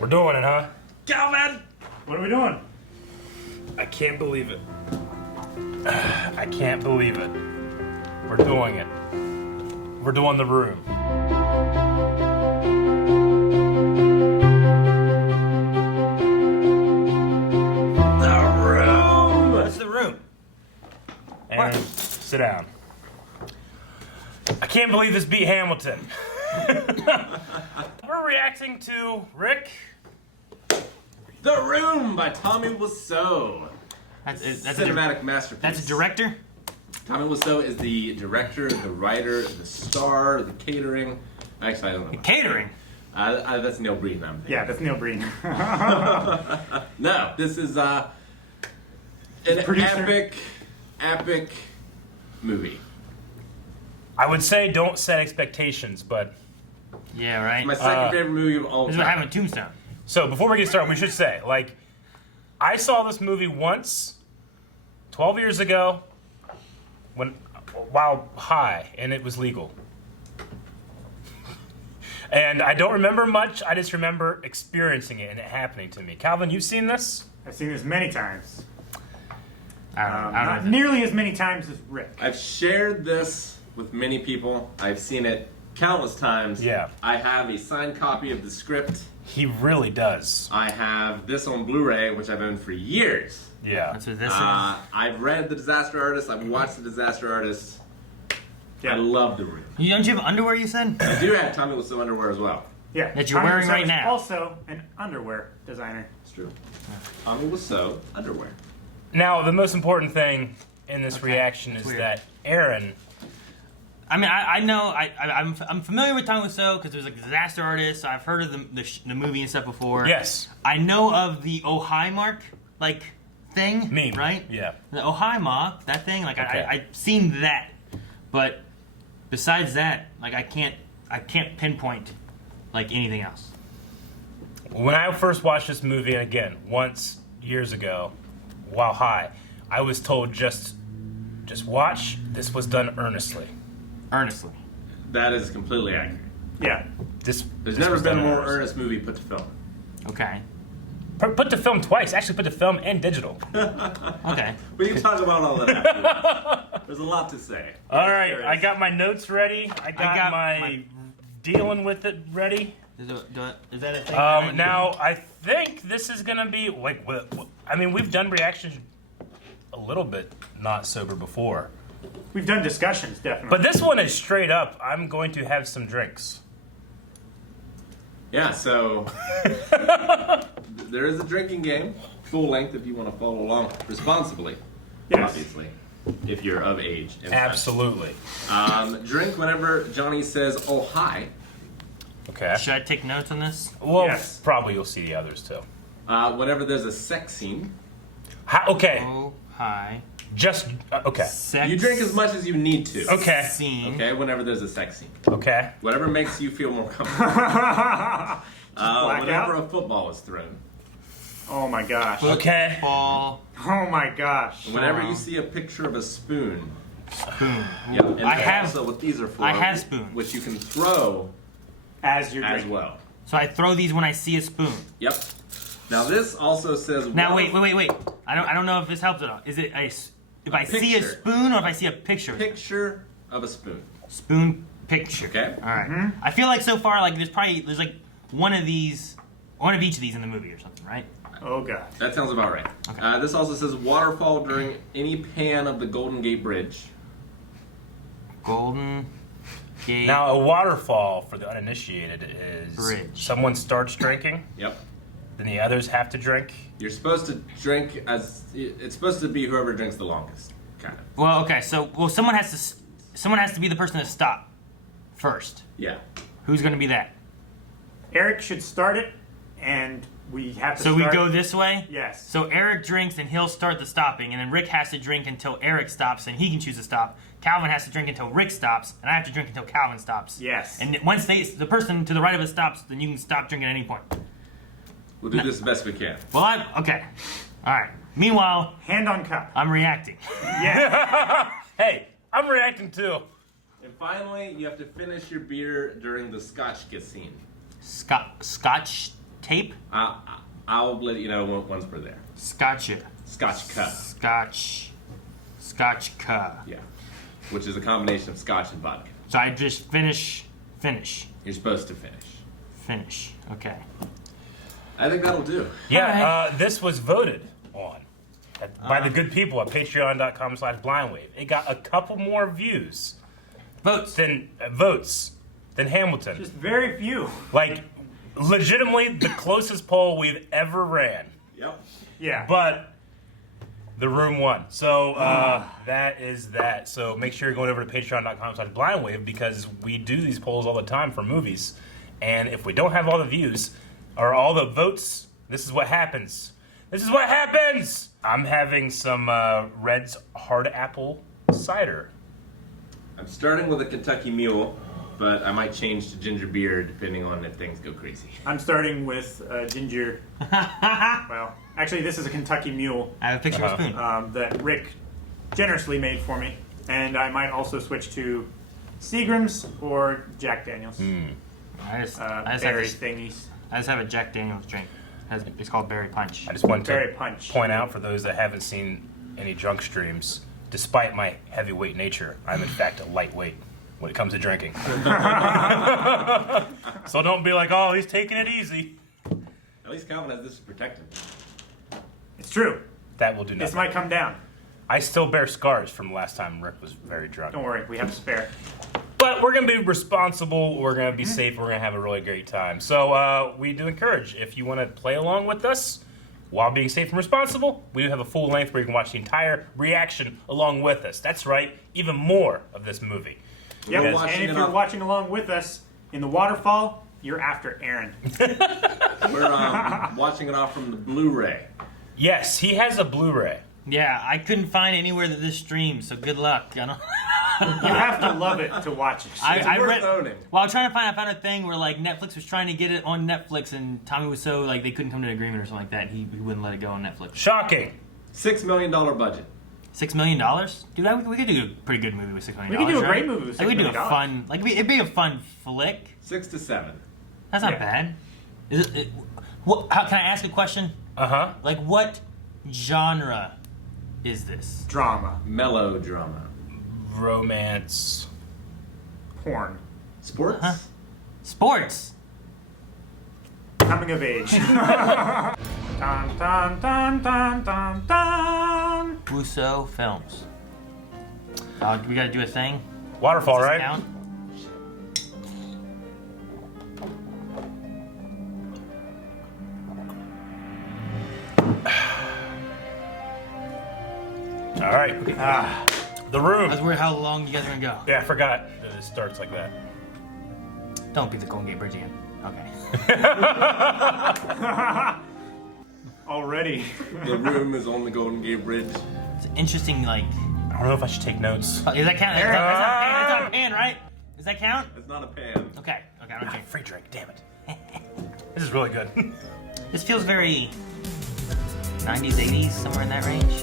We're doing it, huh? Calvin! What are we doing? I can't believe it. I can't believe it. We're doing it. We're doing The Room. The Room! What's The Room? And sit down. I can't believe this beat Hamilton. We're reacting to Rick. The Room by Tommy Wiseau. That's Cinematic masterpiece. That's a director? Tommy Wiseau is the director, the writer, the star, the catering. Actually, I don't know. Catering? That's Neil Breen, I'm thinking. Yeah, that's Neil Breen. No, this is an epic movie. I would say don't set expectations, but... Yeah, right? My second favorite movie of all This is time. what happened with Tombstone. So before we get started, we should say, like, I saw this movie once, 12 years ago, while high, and it was legal. And I don't remember much, I just remember experiencing it and it happening to me. Calvin, you've seen this? I've seen this many times. I Not don't know. nearly as many times as Rick. I've shared this with many people. I've seen it countless times. Yeah. I have a signed copy of the script. He really does. I have this on Blu-ray, which I've owned for years. Yeah. That's what this is. I've read The Disaster Artist. I've watched The Disaster Artist. Yeah. I love The Room. Don't you have underwear, you said? I do have Tommy Wiseau underwear as well. Yeah. That you're Tommy wearing Wiseau right is now. Also an underwear designer. It's true. Tommy Wiseau underwear. Now, the most important thing in this reaction is weird. that Aaron... I mean, I know, I'm familiar with Tommy Wiseau because there's like Disaster Artist, so I've heard of the movie and stuff before. Yes. I know of the Oh Hi Mark, like, thing. Meme. Right? Yeah. The Oh Hi Mark, that thing, like, Okay. I've seen that. But besides that, like, I can't pinpoint, like, anything else. When I first watched this movie, and again, once, years ago, while high, I was told just watch, this was done earnestly. Earnestly. That is completely accurate. Yeah. There's Never been a more earnest movie put to film. Okay. Put to film twice. Actually, put to film and digital. Okay. We can talk about all of that afterwards. There's a lot to say. All right, There is. I got my notes ready. I got my dealing with it ready. Is that a thing? Now, I think this is going to be... Wait, I mean, we've done reactions a little bit not sober before. We've done discussions, definitely. But this one is straight up, I'm going to have some drinks. Yeah, so there is a drinking game, full length if you want to follow along responsibly. Yes. Obviously, if you're of age. And Absolutely. such. Drink whenever Johnny says, "Oh hi." Okay. Should I take notes on this? Well, Yes. probably you'll see the others too. Whenever there's a sex scene, Okay. Oh Hi. Just, okay. Sex. you drink as much as you need to. Okay. Scene. Okay, whenever there's a sex scene. Okay. Whatever makes you feel more comfortable. Blackout? Whenever a football is thrown. Oh my gosh. Okay. Ball. Oh my gosh. Whenever you see a picture of a spoon. Spoon. Yep. And I have- also what these are for. I have spoons. Which you can throw As you're as drinking. well. So I throw these when I see a spoon. Yep. Now this also says. Now wait. I don't know if this helps at all. Is it if I see a picture. spoon or if I see a picture? Picture of a spoon. Spoon picture. Okay. All right. I feel like so far like there's like one of each of these in the movie or something, right? Oh god. That sounds about right. Okay. This also says waterfall during any pan of the Golden Gate Bridge. Golden Gate. Now, a waterfall, for the uninitiated, is Bridge. someone starts drinking, Yep. then the others have to drink. You're supposed to drink it's supposed to be whoever drinks the longest, kind of. Well, okay. So someone has to be the person to stop first. Yeah. Who's going to be that? Eric should start it, and we have to So start. we go this way? Yes. So Eric drinks and he'll start the stopping, and then Rick has to drink until Eric stops and he can choose to stop. Calvin has to drink until Rick stops, and I have to drink until Calvin stops. Yes. And once the person to the right of us stops, then you can stop drinking at any point. We'll do this the best we can. Well, okay. All right. Meanwhile, Hand on cup. I'm reacting. Yes. Hey, I'm reacting too. And finally, you have to finish your beer during the scotch scene. Scotch tape? I'll let you know once we're there. Scotch. Scotch-ca. Scotch-ca. Yeah. Which is a combination of scotch and vodka. So I just finish. You're supposed to finish. Okay. I think that'll do. Yeah, this was voted on by the good people at patreon.com/blindwave. It got a couple more views. Votes than Hamilton. Just very few. Like, legitimately the closest poll we've ever ran. Yep. Yeah. But the room won. So that is that. So make sure you're going over to patreon.com/blindwave because we do these polls all the time for movies. And if we don't have all the views or all the votes, this is what happens. I'm having some Red's Hard Apple Cider. I'm starting with a Kentucky Mule, but I might change to ginger beer depending on if things go crazy. I'm starting with ginger. Well, actually, this is a Kentucky Mule I have a picture of a spoon. that Rick generously made for me. And I might also switch to Seagram's or Jack Daniels. I just Berry thingies. I just have a Jack Daniels drink. It's called Berry Punch. I just want Berry to Punch. point out for those that haven't seen any drunk streams, despite my heavyweight nature, I'm in fact a lightweight when it comes to drinking. So don't be like, oh, he's taking it easy. At least Calvin has this to protect him. It's true. That will do This nothing. might come down. I still bear scars from the last time Rick was very drunk. Don't worry, we have a spare. But we're going to be responsible, we're going to be safe, we're going to have a really great time. So we do encourage, if you want to play along with us while being safe and responsible, we do have a full length where you can watch the entire reaction along with us. That's right, even more of this movie. Yep. We're And watching if it you're on- watching along with us in the waterfall, you're after Aaron. We're watching it off from the Blu-ray. Yes, he has a Blu-ray. Yeah, I couldn't find anywhere that this streams, so good luck. I don't. You have to love it to watch it. I worth read. owning. Well, I was trying to find. I found a thing where like Netflix was trying to get it on Netflix, and Tommy was so like they couldn't come to an agreement or something like that. He wouldn't let it go on Netflix. Shocking. $6 million budget. $6 million, dude. We could do a pretty good movie with $6 million. We could do a right? great movie with Like, $6 we do million. a fun. Like it'd be a fun flick. 6 to 7. That's not Yeah. bad. Is it, what? How, can I ask a question? Uh-huh. Like what genre is this? Drama. Melodrama. Romance. Porn. Sports? Huh? Sports. Coming of age. Dun, dun, dun, dun, dun, dun. Wiseau films. We gotta do a thing. Waterfall, Does this right? count? All right. The I Room. was worried how long you guys are gonna go. Yeah, I forgot that it starts like that. Don't be the Golden Gate Bridge again. Okay. Already. The Room is on the Golden Gate Bridge. It's interesting, like. I don't know if I should take notes. Does that count? That's not a pan, right? Does that count? It's not a pan. Okay. Okay, I don't Ah, drink. free drink, damn it. This is really good. This feels very 90s, 80s, somewhere in that range.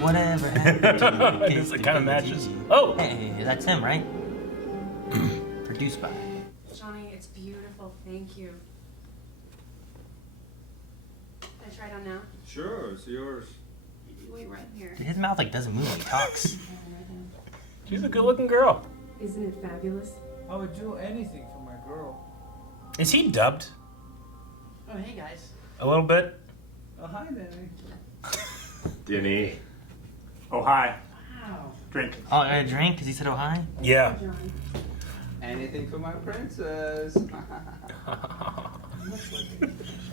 Whatever happened to It kind of matches. Oh! Hey, that's him, right? Produced by. Johnny, it's beautiful. Thank you. Can I try it on now? Sure, it's yours. Wait right here. Dude, his mouth like doesn't move when he talks. She's a good looking girl. Isn't it fabulous? I would do anything for my girl. Is he dubbed Oh, hey guys. a little bit? Oh, hi, Danny. Denny. Oh, hi. Wow. Drink. Oh, I got a drink because he said, "Oh hi." Yeah. Johnny. Anything for my princess. Danny,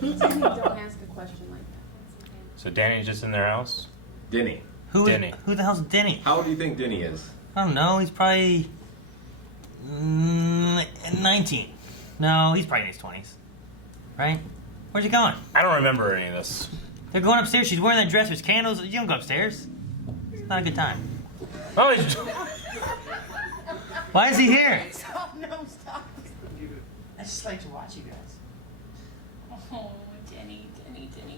don't ask a question like that. That's okay. So Danny's just in their house? Denny. Denny. Who the hell's Denny? How old do you think Denny is? I don't know. He's probably 19. No, he's probably in his 20s. Right? Where's he going? I don't remember any of this. They're going upstairs. She's wearing that dress. There's candles. You don't go upstairs. It's not a good time. Oh, he's... Why is he here? Stop, no, stop. I just like to watch you guys. Oh, Denny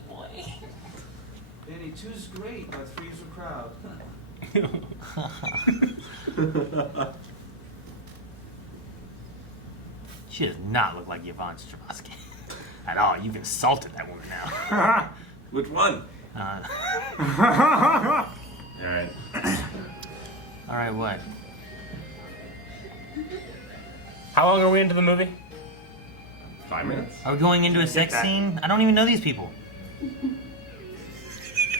boy. Danny, two's great, but three's a crowd. She does not look like Yvonne Strahovski at all. You've insulted that woman now. Which one? Uh, All right. all right, what? How long are we into the movie? 5 minutes. Are we going into a sex that. scene? I don't even know these people.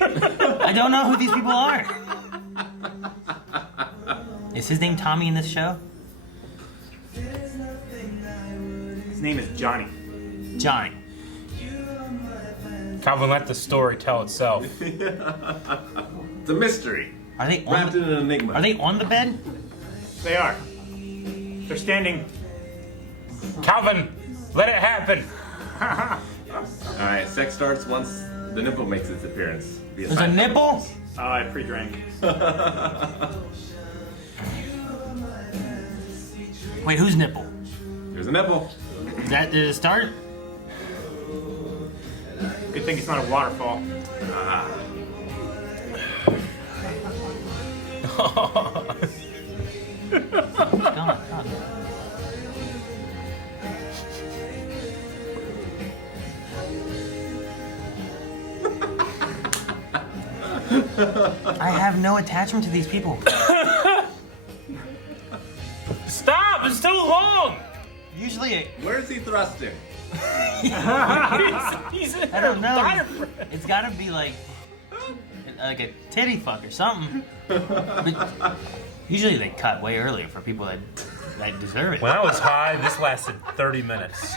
I don't know who these people are. Is his name Tommy in this show? His name is Johnny. Johnny. Calvin, let the story tell itself. It's a mystery. Are they Wrapped on? in an enigma. Are they on the bed? They are. They're standing. Calvin, let it happen. All right. Sex starts once the nipple makes its appearance. Be There's a nipple? Oh, I pre-drank. Wait, whose nipple? There's a nipple. Did it start? Good thing it's not a waterfall. God. I have no attachment to these people. Stop! It's too long. Usually, Where's he thrusting? He's in I don't know. diaphragm. It's got to be like a titty fuck or something. But usually they cut way earlier for people that deserve it. When I was high, this lasted 30 minutes.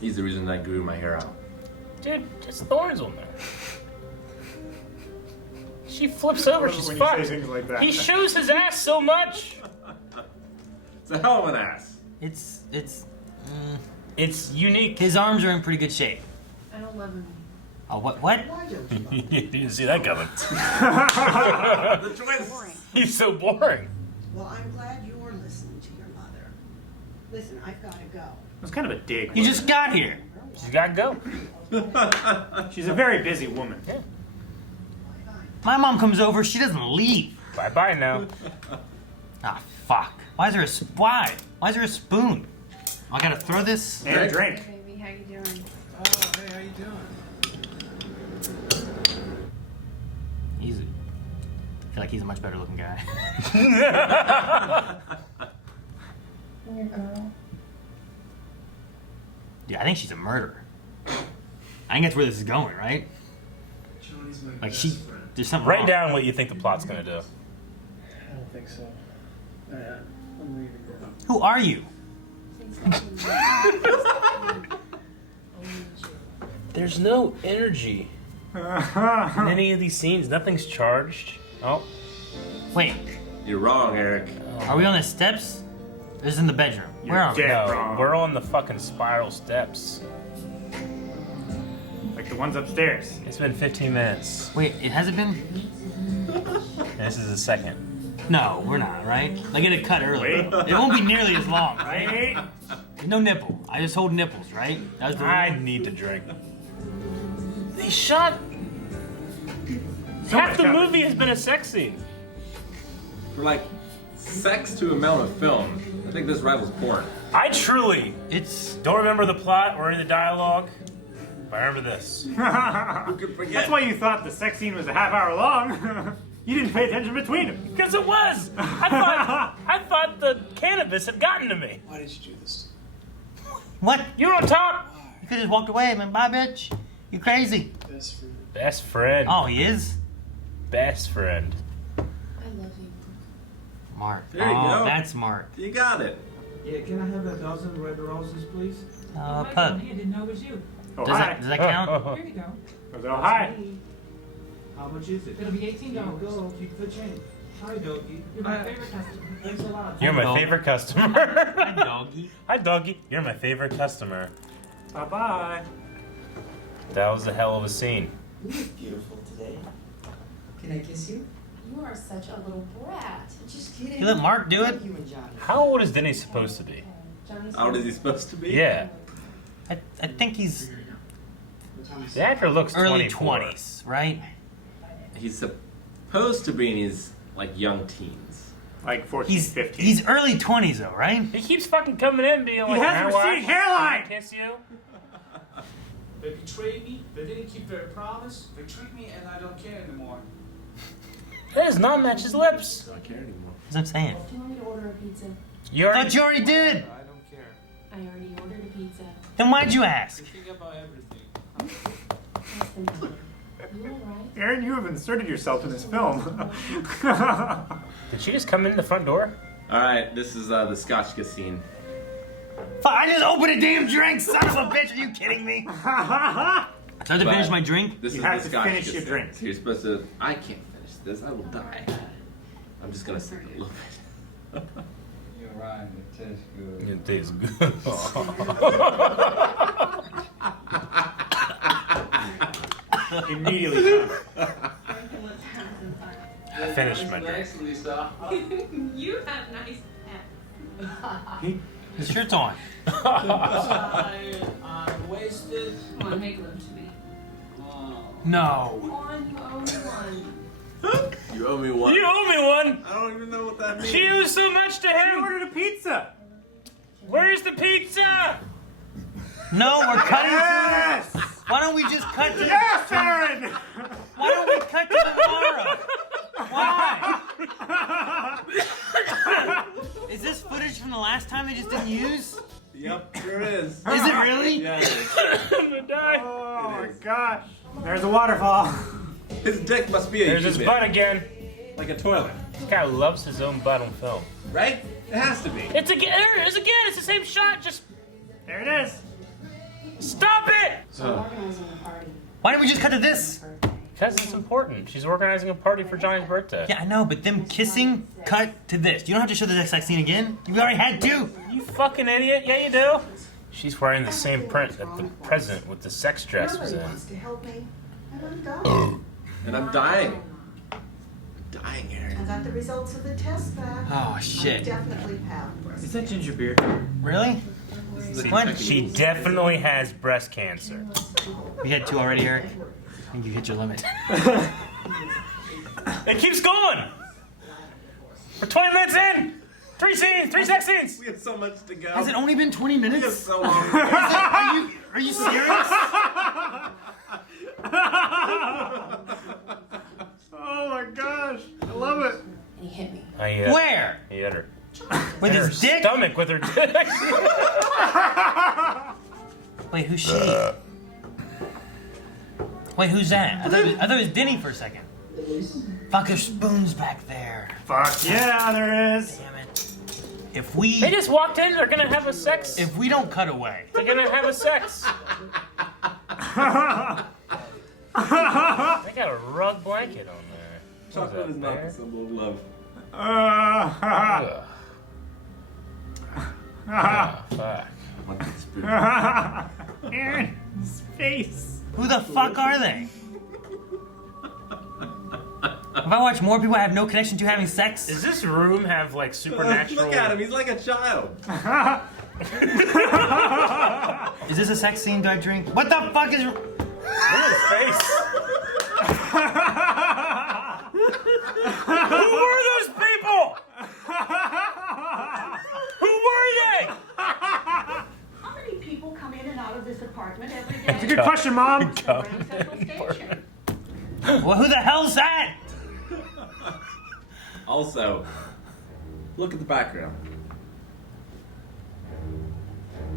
He's the reason I grew my hair out. Dude, just thorns on there. She flips over, When she's you say fucked. things like that. He shows his ass so much. It's a hell of an ass. It's It's unique. his arms are in pretty good shape. I don't love him. Oh, what? You didn't see that coming. The twist. He's so boring. Well, I'm glad you're listening to your mother. Listen, I've got to go. It was kind of a dig. You just got here. She's gotta go. She's a very busy woman. My mom comes over, she doesn't leave. Bye bye now. Ah, fuck. Why is there why? Why is there a spoon? I gotta throw this. And a drink. Baby, how you doing? Oh, hey, how you doing? I feel like he's a much better looking guy. Your girl. Yeah, I think she's a murderer. I think that's where this is going, right? Johnny's my Like best she, friend. there's something Write wrong. down what you think the plot's gonna do. I don't think so. I'm leaving now. Who are you? There's no energy in any of these scenes. Nothing's charged. Oh, Wait, You're wrong, Eric. are we on the steps? This is in the bedroom. You're Where are we? dead no, wrong. we're on the fucking spiral steps. Like the ones upstairs. It's been 15 minutes. Wait, it hasn't been? And this is the second. No, we're not, right? Like it cut early. Wait. It won't be nearly as long, right? Right? There's no nipple. I just hold nipples, right? That was the I need to drink. They shot. So Half much the happened. movie has been a sex scene. For like sex to amount of film, I think this rivals porn. I truly It's don't remember the plot or any of the dialogue, but I remember this. Who could forget? That's why you thought the sex scene was a half hour long. You didn't pay attention between them. Because it was. I thought the cannabis had gotten to me. Why did you do this? what? You're on top. You could just walked away, man. Bye, bitch. You crazy? Best friend. Best friend. Oh, he is? Best friend. I love you. Mark. There you oh, go. that's Mark. You got it. Yeah, can I have a dozen red roses, please? Pug. I didn't know it was you. Oh, Does hi. that count? Here you go. Oh, hi. How much is it? It'll be Here $18. you go. Keep the change. Hi, doggy. You're my favorite customer. Thanks a lot. You're my Dog. favorite customer. Hi, doggy. Hi, doggy. You're my favorite customer. Bye-bye. That was a hell of a scene. You look beautiful today. Can I kiss you? You are such a little brat. Just kidding. You let Mark do it? You and Johnny. How old is Denny supposed to be? Johnny's How old is he supposed to be? Yeah. I think he's What time is The actor looks early 24. 20s, right? He's supposed to be in his like young teens. Like 14, 15. He's early 20s though, right? He keeps fucking coming in being like, has "Can I a receding watch? hairline." Can I kiss you?" They betrayed me, they didn't keep their promise, they treat me and I don't care anymore. That does not match his lips. I don't care anymore. That's what I'm saying. Do you want me to order a pizza? You I already thought you already did. I don't care. I already ordered a pizza. Then why'd you ask? They think about everything. What's the matter? You alright? Aaron, you have inserted yourself in this film. Did she just come in the front door? All right, this is the scotch scene. Fuck, I just opened a damn drink, son of a bitch. Are you kidding me? So I have to finish my drink? This You is have the to scotch finish your scene. drink. So you're supposed to. I can't finish this. I will die. I'm just gonna sip a little bit. You're right, it tastes good. It tastes good. Immediately done. I finished my drink. Thanks, Lisa. You have nice abs. His shirt's on. I'm wasted. Come on, make love to me. Oh. No. Come on, you owe me one. You owe me one. You owe me one. I don't even know what that means. She owes so much to You him. ordered a pizza. Where's the pizza? No, we're cutting Yes! to. Why don't we just cut to? Yes, Aaron! Why don't we cut to tomorrow? Why? Is this footage from the last time they just didn't use? Yep, sure is. Is it really? Yeah, it is. I'm gonna die. Oh my gosh. There's a waterfall. His dick must be a There's his human. butt again. Like a toilet. This guy loves his own butt on film. Right? It has to be. It's again. There it is again. It's the same shot. Just There it is. stop it. I'm organizing a party. Why don't we just cut to this? Because it's important. She's organizing a party for Johnny's birthday. Yeah, I know, but them kissing, cut to this. You don't have to show the next scene again. You already had to. You fucking idiot. Yeah, you do. She's wearing the same print that the president with the sex dress was Nobody in. wants to help me. And I'm going. And I'm dying. I'm dying, I Aaron. got the results of the test back. Oh, I shit. definitely have breast Is that ginger beer? Really? This is the What? Kentucky She rules. definitely has breast cancer. We had 2 already, Eric. I think you hit your limit. It keeps going. We're 20 minutes in. 3 scenes, 3 sex scenes. We have so much to go. Has it only been 20 We have minutes? so long. Are you serious? Oh my gosh. I love it. And he hit me. Where? He hit her. With In her his dick? stomach with her dick. Wait, who's she? Wait, who's that? I thought it was Denny for a second. Fuck, there's spoons back there. Fuck yeah, there is. Damn it. If we They just walked in. They're gonna have a sex. if we don't cut away, They're gonna have a sex. They got a rug blanket on there. Chocolate What is that, not bear? the symbol of love. Ugh. Ah, fuck. I want that spoon. Aaron's face. who the fuck are they? If I watch more people I have no connection to having sex, Does this room have like supernatural? Look at him. He's like a child. is this a sex scene? Do I drink? What the fuck is? Look at his face. Who were those people? Who were they? How many people come in and out of this apartment every day? It's a good question, Mom. Around Central Station. Well, who the hell's that? Also, look at the background.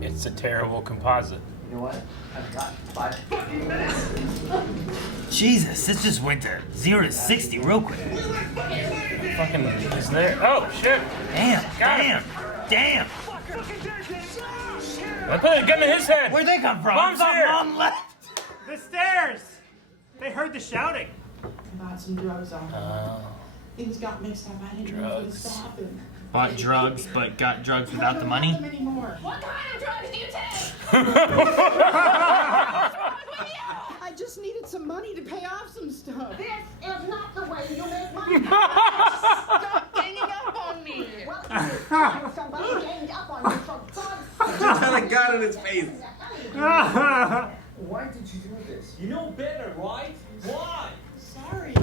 It's a terrible composite. You know what? I've got 5 fucking minutes. Jesus, this just went to 0 to 60 real quick. Fucking is there? Oh shit! Damn, Got him. damn. I put a gun in his head. Where'd they come from? Mom's I thought here. Mom left. The stairs. They heard the shouting. I bought some drugs on him. Things got mixed up. I didn't know what was Drugs. happening. Bought drugs, but got drugs without the money. Anymore. What kind of drugs do you take? I just needed some money to pay off some stuff. This is not the way you make money. Stop ganging up on me. Well, you find somebody ganged up on you for God's sake. Just had a gun in his face. Why did you do this? You know better, right? Why? Sorry.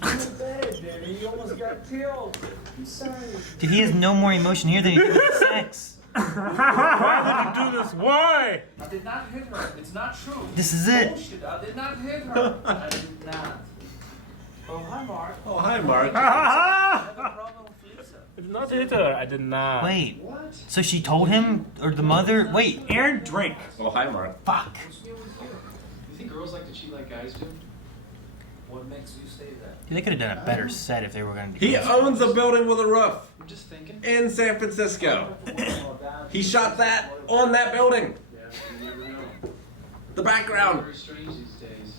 Danny, you almost got killed. I'm sorry. Dude, he has no more emotion here than he did with sex. Why would you do this? Why? I did not hit her. It's not true. This is it. Bullshit. I did not hit her. I did not. Oh, hi, Mark. Oh, hi, Mark. I have a problem with Lisa. I did not hit her. I did not. Wait, What? so she told him, or the mother? Wait, Aaron, drink. Oh, hi, Mark. fuck. What's new with you? You think girls like to cheat like guys do? What makes you say that? Dude, they could have done a better set if they were going to do He this. owns a building with a roof I'm just thinking. in San Francisco. He shot that on that building. Yeah, you never know. The background. Very strange these days.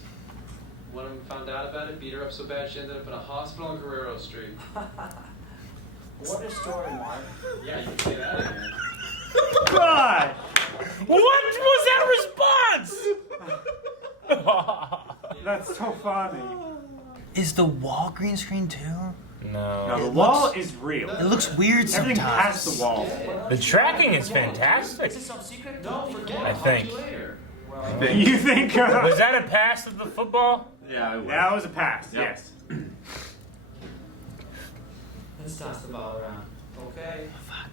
One of them found out about it, beat her up so bad she ended up in a hospital on Guerrero Street. What a story, Mark. Yeah, you can say that again. God! What was that response? That's so funny. Is the wall green screen too? No, No. the It wall looks- is real. It looks weird Everything sometimes. past the wall. The tracking is fantastic. Is this some secret? No, forget it. I I'll think. talk to you later. You think Was that a pass of the football? Yeah, I was. that was a pass? Yep. Yes. Let's toss the ball around. Okay. Fuck.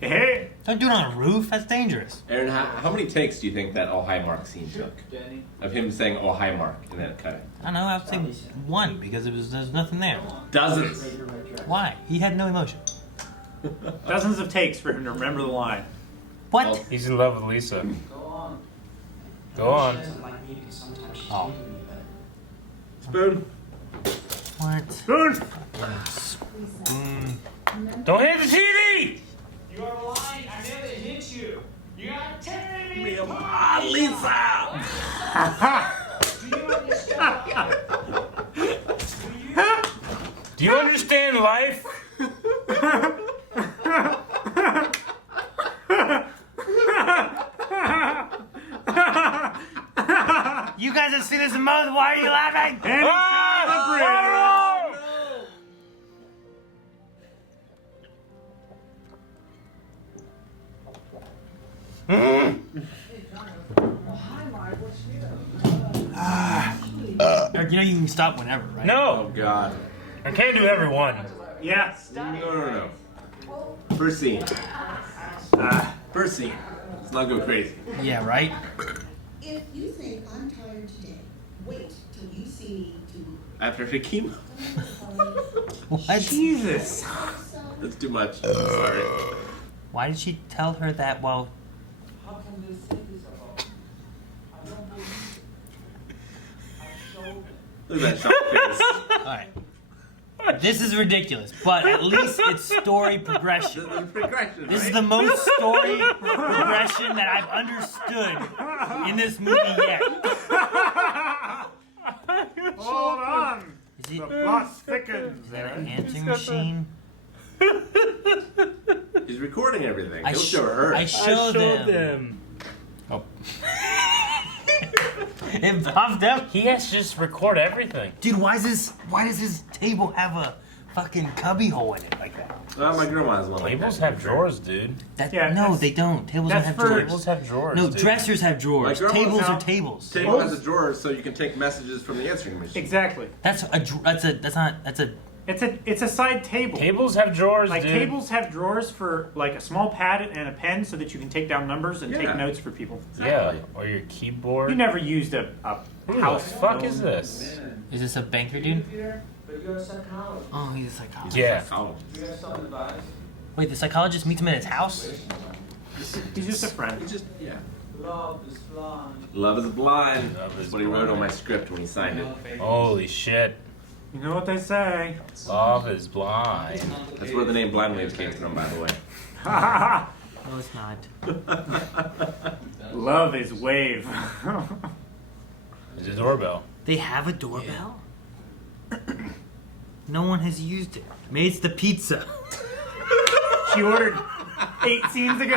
Hey, Don't do it on a roof. That's dangerous. Aaron, how many takes do you think that oh hi Mark scene took? Danny. Of him saying oh hi Mark and then cut it? I don't know. I would say one because there's nothing there. Dozens. Why? He had no emotion. dozens of takes for him to remember the line. What? Well, He's in love with Lisa. Go on. Go on. Oh. Spoon. What? Spoon. Don't hit the TV! You are lying. I never hit you. You are tearing me Ah, Lisa. Do you understand life? You guys have seen this the most. Why are you laughing? And Ah! Eric, you know you can stop whenever, right? Oh No, God. I can't do every one. yeah. No. First scene. First scene. Let's not go crazy. Yeah, right? If you think I'm tired today, wait till you see me do After the chemo. What? Jesus. That's too much. I'm sorry. Why did she tell her that? Well, How can they say this about me? I don't believe it. I showed them. Look at that shock face. alright. This is ridiculous, but at least it's story progression. The progression, This is right? the most story progression that I've understood in this movie yet. Hold on. Is he, The plot thickens. is that Aaron. an answering machine? He's recording everything. I He'll sh- show her. I showed them. Oh. It popped up. He has to just record everything. Dude, why does his table have a fucking cubby hole in it like that? Oh, my grandma has one like Tables that. have drawers, dude. That Yeah, no, that's- they don't. Tables don't that's have for- drawers. Tables have drawers. No, dude. dressers have drawers. My grandma's Tables are house- tables. Table has a drawer so you can take messages from the answering machine. Exactly. That's a It's a side table. Tables have drawers, Like dude. tables have drawers for like a small pad and a pen so that you can take down numbers and Yeah. take notes for people. Yeah, or your keyboard. You never used a Who the house. fuck is this? Is this a banker dude? But you're a psychologist. Oh, he's a psychologist. Yeah. Oh. You have some advice? Wait, the psychologist meets him at his house? He's just a friend. It's just, yeah. Love is blind. Love is blind. Love is That's what he wrote on my blind. script when he signed it. Holy shit. You know what they say. Love is blind. That's where the name Blind Waves came from, by the way. No, it's not. Love is wave. It's a doorbell. They have a doorbell? No one has used it. Maybe it's the pizza. She ordered 8 scenes ago.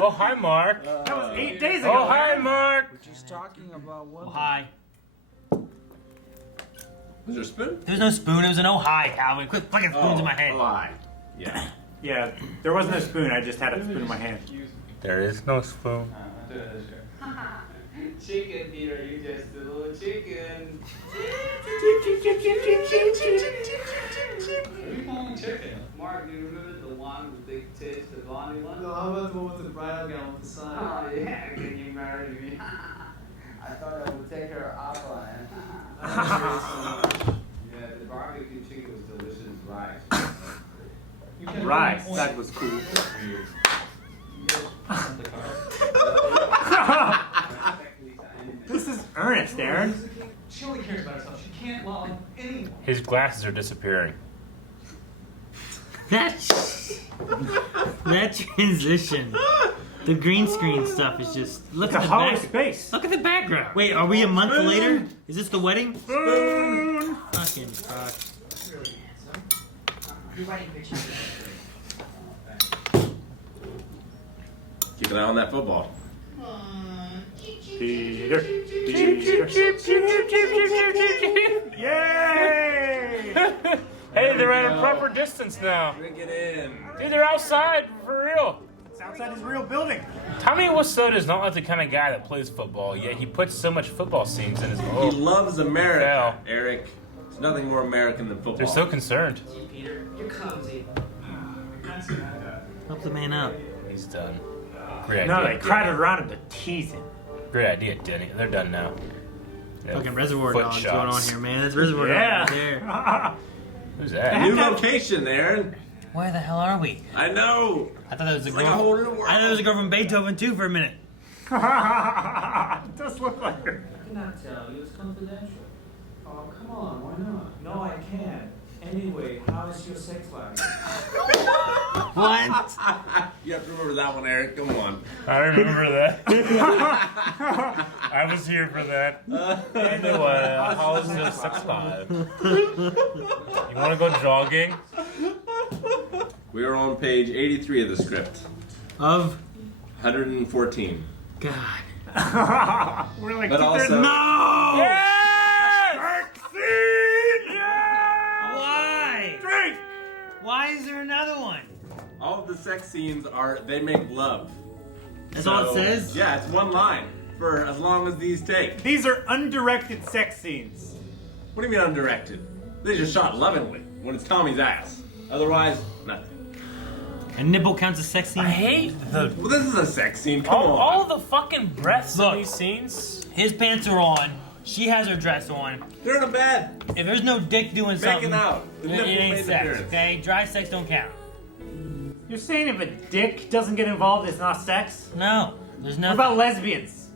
Oh, hi, Mark. That was 8 days ago. Oh, hi, Mark. We're just talking about what. Oh, hi. Was there a spoon? There was no spoon. It was an oh hi, Calvin. Quit flicking spoons in my head. Oh, lie. Yeah. Yeah, there wasn't a spoon. I just had a spoon in my hand. There is no spoon. Chicken, Peter, you just a little chicken. Who are you calling chicken? Mark, do you remember the one with the big tits, the blondie one? No, how about the one with the bridal gown with the sign? Oh, yeah, can you marry me? I thought I would take her out on it. Yeah, the barbecue chicken was delicious rice. Rice, that was cool. This is earnest, Aaron. She only cares about herself. She can't love anyone. His glasses are disappearing. That transition, the green screen stuff is just. Look It's a at the hollow back. space. Look at the background. Wait, are we a month later? Is this the wedding? Fucking fuck. Your wedding picture. Keep an eye on that football. Peter. Yay! Hey, they're at a proper distance now. Drink it in. Dude, they're outside for real. It's outside his real building. Tommy Wiseau is not like the kind of guy that plays football, yet he puts so much football scenes in his. He loves America, Hell. Eric. There's nothing more American than football. They're so concerned. Peter, you're clumsy. Help the man out. He's done. Great No, idea. they crowded around him to tease him. Great idea, Denny. They're done now. Yeah, Fucking Reservoir foot Dogs going on shots. here, man. That's Reservoir Dogs right there. Who's that? New location, Aaron. Where the hell are we? I know. I thought that was a It's girl. like a whole new world. I thought it was a girl from Beethoven too for a minute. It does look like her. I cannot tell you, it's confidential. Oh, come on, why not? No, I can't. Anyway, how is your sex life? What? You have to remember that one, Eric. Come on. I remember that. I was here for that. Anyway, how's your sex life? You want to go jogging? We are on page 83 of the script. Of 114. God. We're like, But also, No! Yes! Why? Drink! Why is there another one? all of the sex scenes they make love. That's all it says? Yeah, it's one line for as long as these take. These are undirected sex scenes. What do you mean undirected? They just shot lovingly when it's Tommy's ass. Otherwise, nothing. A nipple counts as sex scene? I hate the Well, this is a sex scene. Come on. all the fucking breaths Look. in these scenes. His pants are on. She has her dress on. They're in a bed, If there's no dick doing something, making out. The it nipple ain't made sex, appearance. okay? Dry sex don't count. You're saying if a dick doesn't get involved, it's not sex? No, there's What nothing. about lesbians?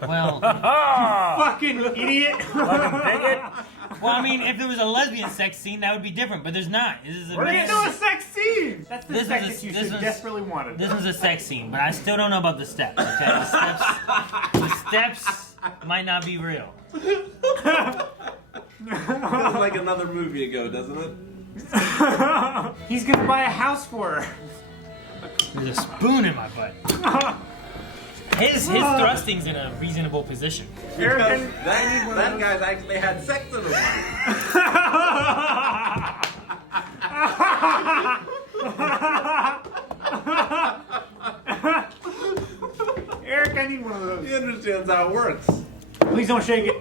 Well, Fucking idiot! Fucking bigot. well, I mean, if there was a lesbian sex scene, that would be different, but there's not. This is a We're gonna man- do a sex scene! That's the This sex is a- that you this should is- desperately wanted. This was a sex scene, but I still don't know about the steps. Okay, the steps might not be real. Feels like another movie ago, doesn't it? He's gonna buy a house for her. There's a spoon in my butt. His thrusting's in a reasonable position. Because that guy's actually had sex in his life. Eric, I need one of those. He understands how it works. Please don't shake it.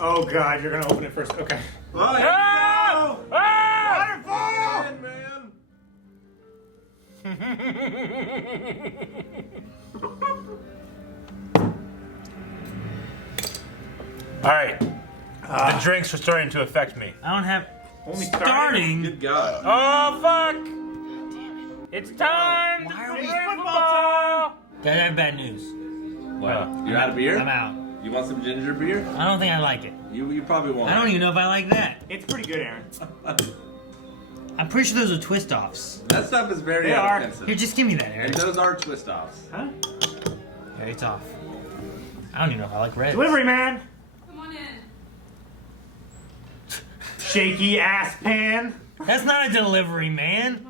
Oh god, you're gonna open it first. Okay. Well, there Ah! you Ah! go. Man. All right. The drinks are starting to affect me. I don't have. Only Starting? Good God. Oh fuck! It's time to Why are play we- football. Guys, I have bad news. What? You're out of beer? I'm out. You want some ginger beer? I don't think I like it. You probably won't. I don't even know if I like that. It's pretty good, Aaron. I'm pretty sure those are twist offs. That stuff is very They are. offensive. Here, just give me that, And Eric. those are twist offs. Huh? Yeah, it's off. I don't even know if I like red. Delivery man. Come on in. Shaky ass pan. That's not a delivery, man.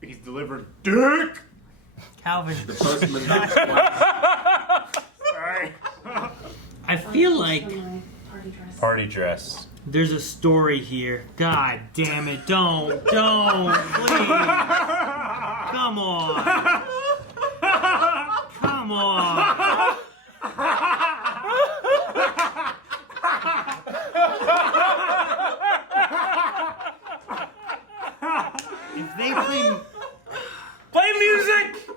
He's delivered dick. Calvin. The postman knocks twice. Sorry. I feel like Party dress. Party dress. there's a story here. God damn it. Don't, please. Come on. Come on. They play. Play music!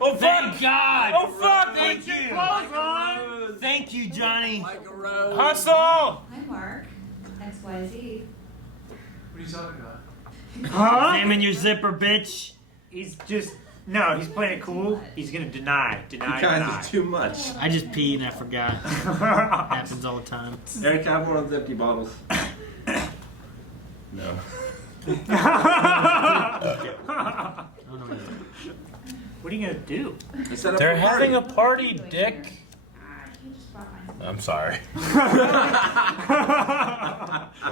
Oh, Thank fuck! God! Oh, fuck! Thank you! Clothes on. Thank you, Johnny. Hustle! Hi, Mark. XYZ. What are you talking about? Huh? Name in your zipper, bitch. He's just no. He's playing it cool. He's gonna deny. You guys are too much. I just peed and I forgot. Happens all the time. Eric, have one of those empty bottles. No. What are you gonna do? They're having a party, Dick. I'm sorry. What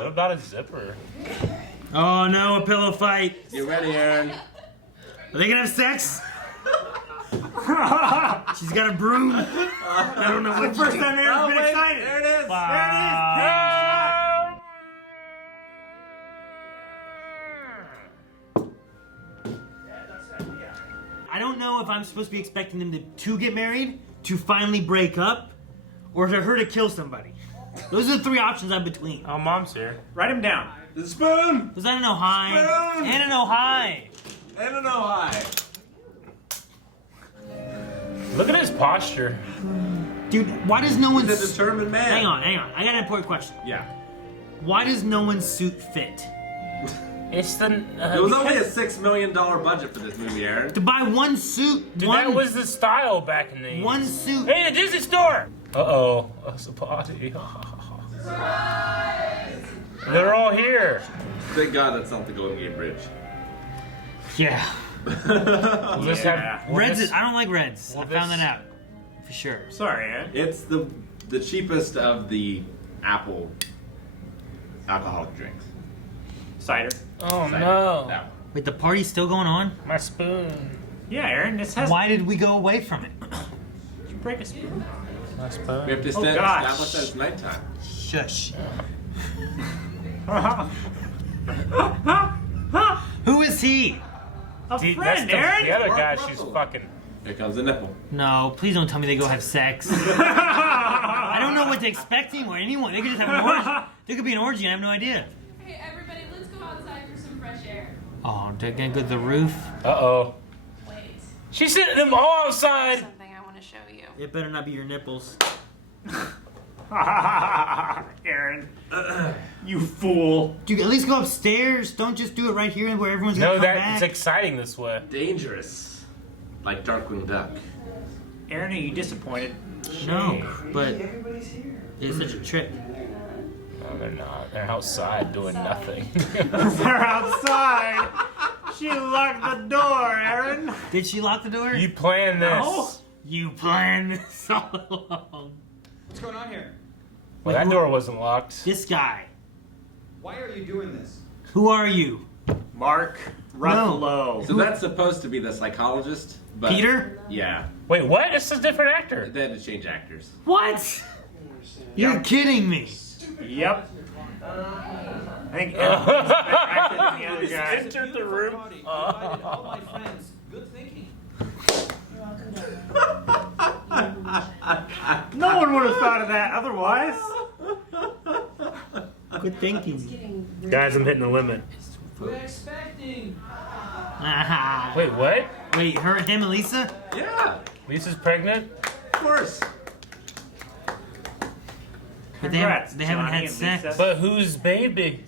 about a zipper? Oh no, a pillow fight. You ready, Aaron? Are they gonna have sex? She's got a broom. I don't know what. First time Aaron's been excited. There it is. I don't know if I'm supposed to be expecting them to get married, to finally break up, or to her to kill somebody. Those are the three options I'm between. Oh, Mom's here. Write him down. The spoon. Was that an oh hi? Spoon. And an oh hi. And an oh hi. Look at his posture. Dude, why does no one's... He's a determined man. Hang on. I got an important question. Yeah. Why does no one's suit fit? It's the. It was only a $6 million budget for this movie, Aaron. To buy one suit, Dude, one, that was the style back in the 80s. one suit. Hey, the Disney store! Uh-oh. It's a party. They're all here. Thank God that's not the Golden Gate Bridge. Yeah. Will this have, will Reds, this- I don't like reds. Will I found this- that out. For sure. Sorry, Aaron. It's the cheapest of the Apple alcoholic drinks. Cider. Oh, Cider. no. That one. Wait, the party's still going on? My spoon. Yeah, Aaron. This has. Why did we go away from it? Did you break a spoon? My spoon. We have to Oh, gosh. establish that it's nighttime. Shush. Who is he? A See, friend, that's Aaron. the other Mark guy Russell. she's fucking. Here comes the nipple. No, please don't tell me they go have sex. I don't know what to expect anymore. Anyone. They could just have an orgy. There could be an orgy and I have no idea. Hey, everybody, let's go outside for some fresh air. Oh, they're gonna go to the roof? Uh-oh. Wait. She's sitting them all outside. Something I want to show you. It better not be your nipples. Aaron, you fool. Dude, at least go upstairs. Don't just do it right here where everyone's gonna No, come that's back. exciting this way. Dangerous. Like Darkwing Duck. Aaron, are you disappointed? No, but it's such a trip. No, they're not. They're outside doing nothing. They're outside. She locked the door, Aaron. Did she lock the door? You planned this. No. You planned this all along. What's going on here? Well, that door wasn't locked. This guy. Why are you doing this? Who are you? Mark Ruffalo. So that's supposed to be the psychologist, but Peter? Yeah. Wait, what? This is a different actor. They had to change actors. What? You're kidding me. Yep. I think Aaron's better actor than the other guy. Entered the room. Invited all my friends. Good thinking. No one would have thought of that otherwise. Good thinking. Guys, I'm hitting the limit. We're expecting. Wait, what? Wait, him and Lisa? Yeah, Lisa's pregnant? of course. But Congrats, they haven't Johnny had and sex. Lisa. But whose baby?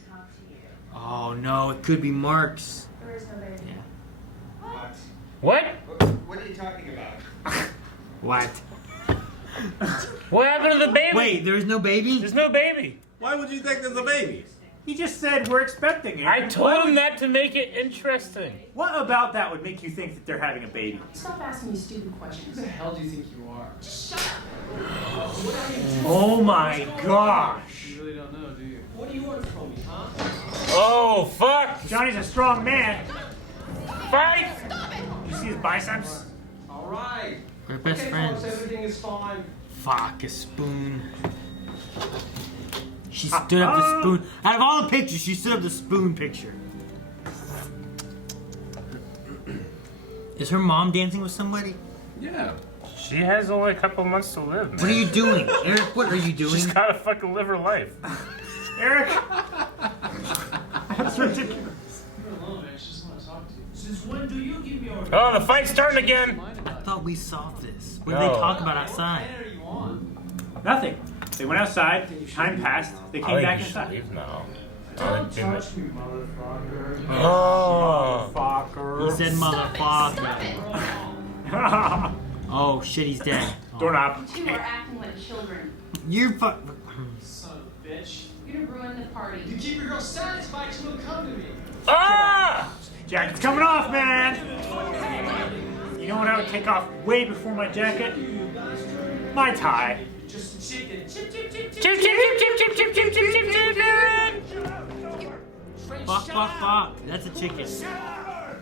Oh no, it could be Mark's. What? What are you talking about? What? What happened to the baby? Wait, there's no baby? There's no baby. Why would you think there's a baby? He just said we're expecting it. I told him that to make it interesting. What about that would make you think that they're having a baby? Stop asking me stupid Who questions. the hell do you think you are? Shut up. Oh my gosh. You really don't know, do you? What do you want from me, huh? Oh, fuck. Johnny's a strong man. Fight. You see his biceps? All right. We're best Okay, friends. folks, everything is fine. Fuck, a spoon. She stood up the spoon. Out of all the pictures, she stood up the spoon picture. Is her mom dancing with somebody? Yeah. She has only a couple months to live, man. What are you doing? Eric, what are you doing? She's gotta fucking live her life. Eric? That's ridiculous. Since when do you give me orders? Oh, the fight's starting again. I thought we solved this. What did No. they talk about outside? What are you on? Nothing. They went outside. Time passed. They I came think back you should inside. leave now. Don't touch me, motherfucker. Oh. He Fucker. said motherfucker. Oh shit, he's dead. Doorknob. You two are acting like children. You're fuck. Son of a bitch. You're gonna ruin the party. You keep your girl satisfied, she will come to me. Ah! Jacket's coming off, man. You know what I would take off way before my jacket? My tie. Just chicken. Chip, chip, chip, chip. Chip, chip, chip, chip, chip, chip, chip, chip, chip, chip, chip. Fuck. That's a chicken. It's not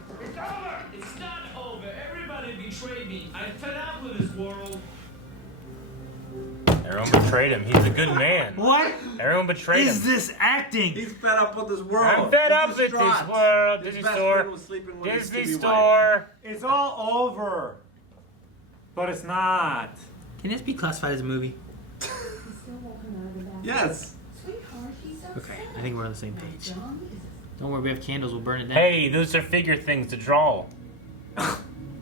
over. Everybody betrayed me. I'm fed up with this world. Everyone betrayed him. He's a good man. What Everyone betrayed is him. this acting? He's fed up with this world. I'm fed up He's with this distraught. world. His Disney best store. friend was sleeping with his Disney to-be wife. store. It's all over. But it's not. Can this be classified as a movie? Yes. Okay, I think we're on the same page. Don't worry, we have candles. We'll burn it down. Hey, those are figure things to draw.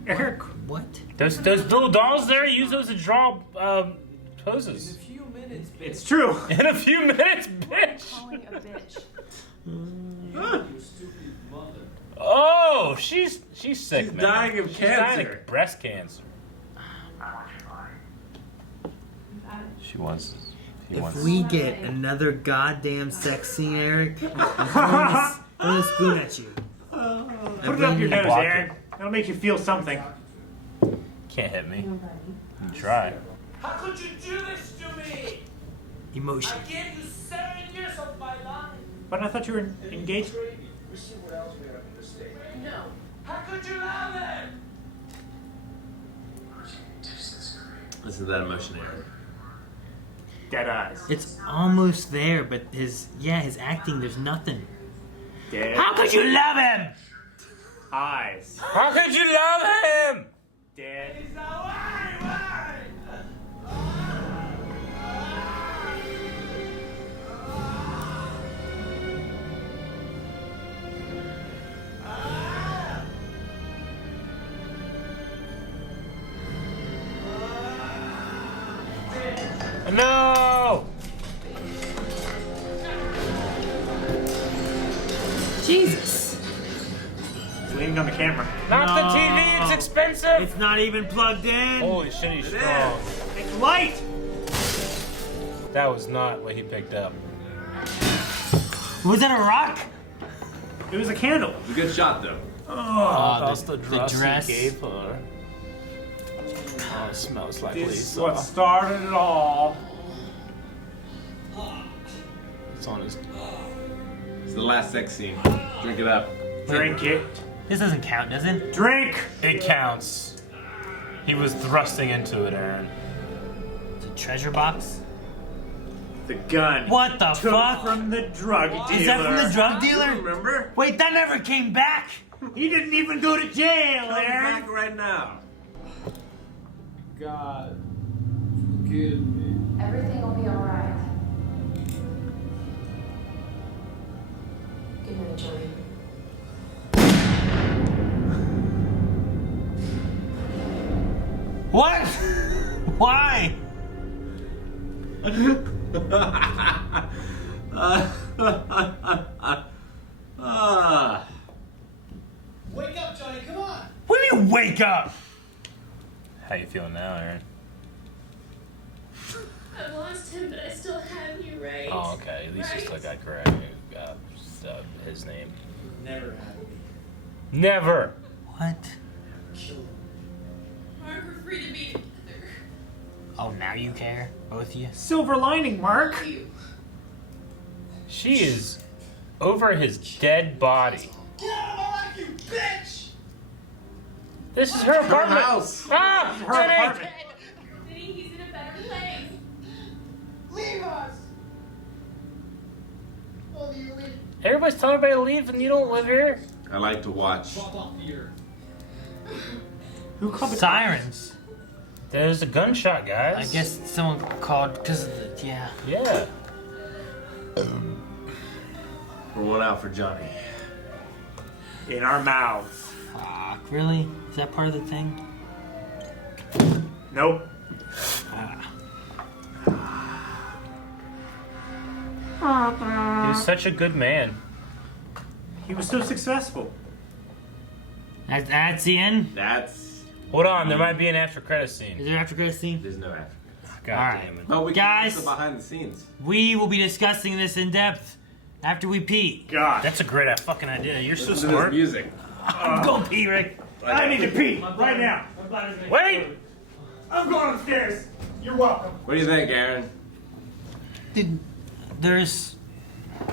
Eric. What? Those little dolls there, use those to draw poses. In a few minutes, bitch. It's true. In a few minutes, bitch. Calling a bitch. You stupid mother. Oh, she's sick, She's man. dying of She's dying cancer. of breast cancer. She was. He If wants. we get another goddamn sex scene, Eric, I'm throwing a spoon at you. Put it up your nose, Block it. Aaron. That'll make you feel something. Can't hit me. You try. How could you do this to me? Emotion. I gave you 7 years of my life. But I thought you were engaged. We see what else we have in the state. No. How could you love it? Listen to that emotion, Aaron. Dead eyes. It's almost there, but his acting, there's nothing. Dead How could you love him? eyes. How could you love him? Dead. It's a why? No. Jesus. It's leaning on the camera. Not the No. TV. It's expensive. It's not even plugged in. Holy shit, he's strong. It's light. That was not what he picked up. Was that a rock? It was a candle. It's a good shot, though. Oh, that's the dress he gave her. Oh, it smells like This Lisa. is what started it all. It's on his. It's the last sex scene. Drink it up. Drink it. This doesn't count, does it? Drink. It counts. He was thrusting into it, Aaron. It's a treasure box. The gun. What the Took fuck? from the drug dealer. Is that from the drug You dealer? remember? Wait, that never came back. He didn't even go to jail, Come Aaron. back right now. God, forgive me. Everything will be alright. Good night, Joey. What? Why? Wake up, Johnny, come on. What do you mean wake up? How you feeling now, Aaron? I lost him, but I still have you, right? Oh, okay. At least you still got correct. His name. Never had me. Never. What? Kill him. Mark, we're free to be together. Oh, now you care? Both of you? Silver lining, Mark. You. She is over his dead body. Get out of my life, you bitch! This is her apartment. house. Ah, Her Jenny! apartment. Vinny, he's in a better place. Leave us! Oh, you leave. Everybody's telling everybody to leave, and you don't live here. I like to watch. Drop off the earth. Who called the Sirens. There's a gunshot, guys. I guess someone called because of the, yeah. Yeah. Pour one out for Johnny. In our mouths. Fuck, really? Is that part of the thing? Nope. He was such a good man. He was so successful. That's the end? That's. Hold on, there might be an after credit scene. Is there an after credit scene? There's no after. God Alright. damn it. But we Guys. can watch the behind the scenes. We will be discussing this in depth after we pee. God. That's a great fucking idea. You're so Listen to this smart. music. Go pee, Rick. I need to pee right now. Wait! I'm going upstairs. You're welcome. What do you think, Aaron? There's...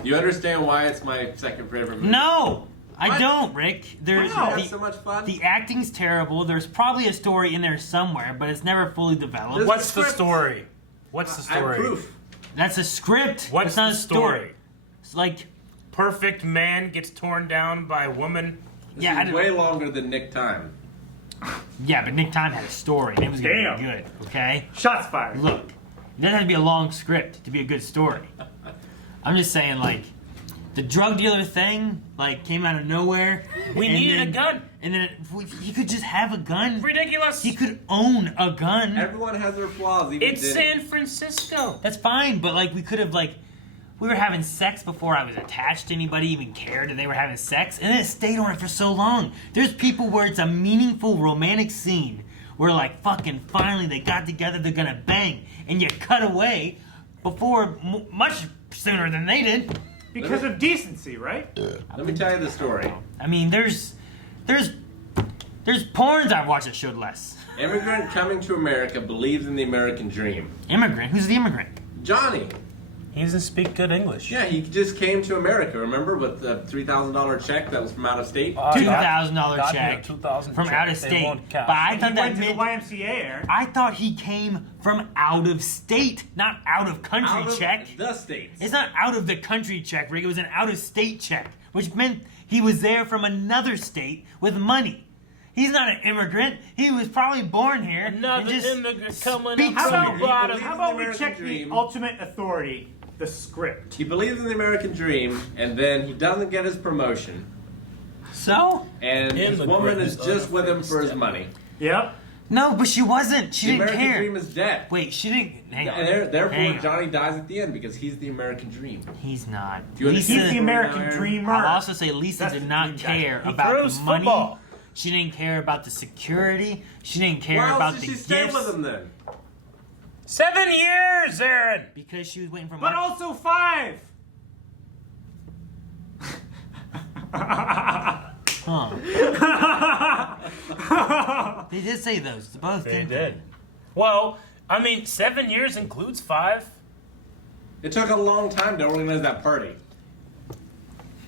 You understand why it's my second favorite movie? No! I What? don't, Rick. There's Wow. the, That's so much fun. the acting's terrible. There's probably a story in there somewhere, but it's never fully developed. There's- What's the script. story? What's the I have story? proof. That's a script. What's it's not the a story. story? It's like, Perfect man gets torn down by a woman. yeah, I This is don't- way longer than Nick Time. yeah, but Nick Time had a story, and it was gonna Damn. be good. Okay, Shots fired. look, it doesn't have to be a long script to be a good story. I'm just saying, like, the drug dealer thing, like, came out of nowhere. We and needed then- a gun. and then he could just have a gun. Ridiculous. He could own a gun. Everyone has their flaws. Even It's Denny. San Francisco. That's fine, but like we could have like we were having sex before I was attached to anybody even cared that they were having sex, and then it stayed on it for so long. There's people where it's a meaningful romantic scene where like fucking finally they got together, they're gonna bang, and you cut away before much sooner than they did. Because of decency, right? Let me tell you the story. I mean, there's porns I've watched that showed less. Immigrant coming to America believes in the American dream. Immigrant? Who's the immigrant? Johnny. He doesn't speak good English. Yeah, he just came to America, remember, with the $3,000 check that was from out of state? $2,000 check $2,000 from check. out of They state. won't count. But I He thought that went to the meant YMCA, Aaron. I thought he came from out of state, not out of country Out of check. the states. It's not out of the country check, Rick. It was an out of state check, which meant he was there from another state with money. He's not an immigrant. He was probably born here. and Another just immigrant coming speaks How from about, the bottom. how about we American check dream. the ultimate authority, the script? He believes in the American dream, and then he doesn't get his promotion, So? and his Immigrant woman is is just with him for his unfazed. money. Yep. No, but she wasn't. She The didn't American care. dream is dead. Wait, she didn't. Hang on. And Hang therefore, on. Johnny dies at the end because he's the American dream. He's not. Do you He's understand? the American Aaron? dreamer. I'll also say Lisa That's did the not dream guy. care He about throws the money. football. She didn't care about the security. She didn't care Why about else the did she stay gifts. with him then? 7 years, Aaron. Because she was waiting for But money. also 5. Huh. They did say those. Both They didn't did. Well, I mean, 7 years includes 5. It took a long time to organize that party.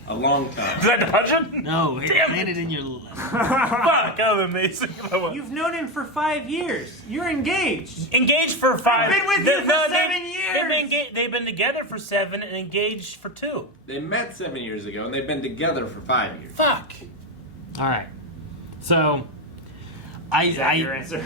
A long time. Did I dodge him? No, it Damn it. landed in your. Fuck, I'm amazing. You've known him for 5 years. You're engaged. Engaged for 5. I've been with you for 7 They've been together for 7 and engaged for 2. They met 7 years ago, and they've been together for 5 years. Fuck. All right. So, Is that your I answer?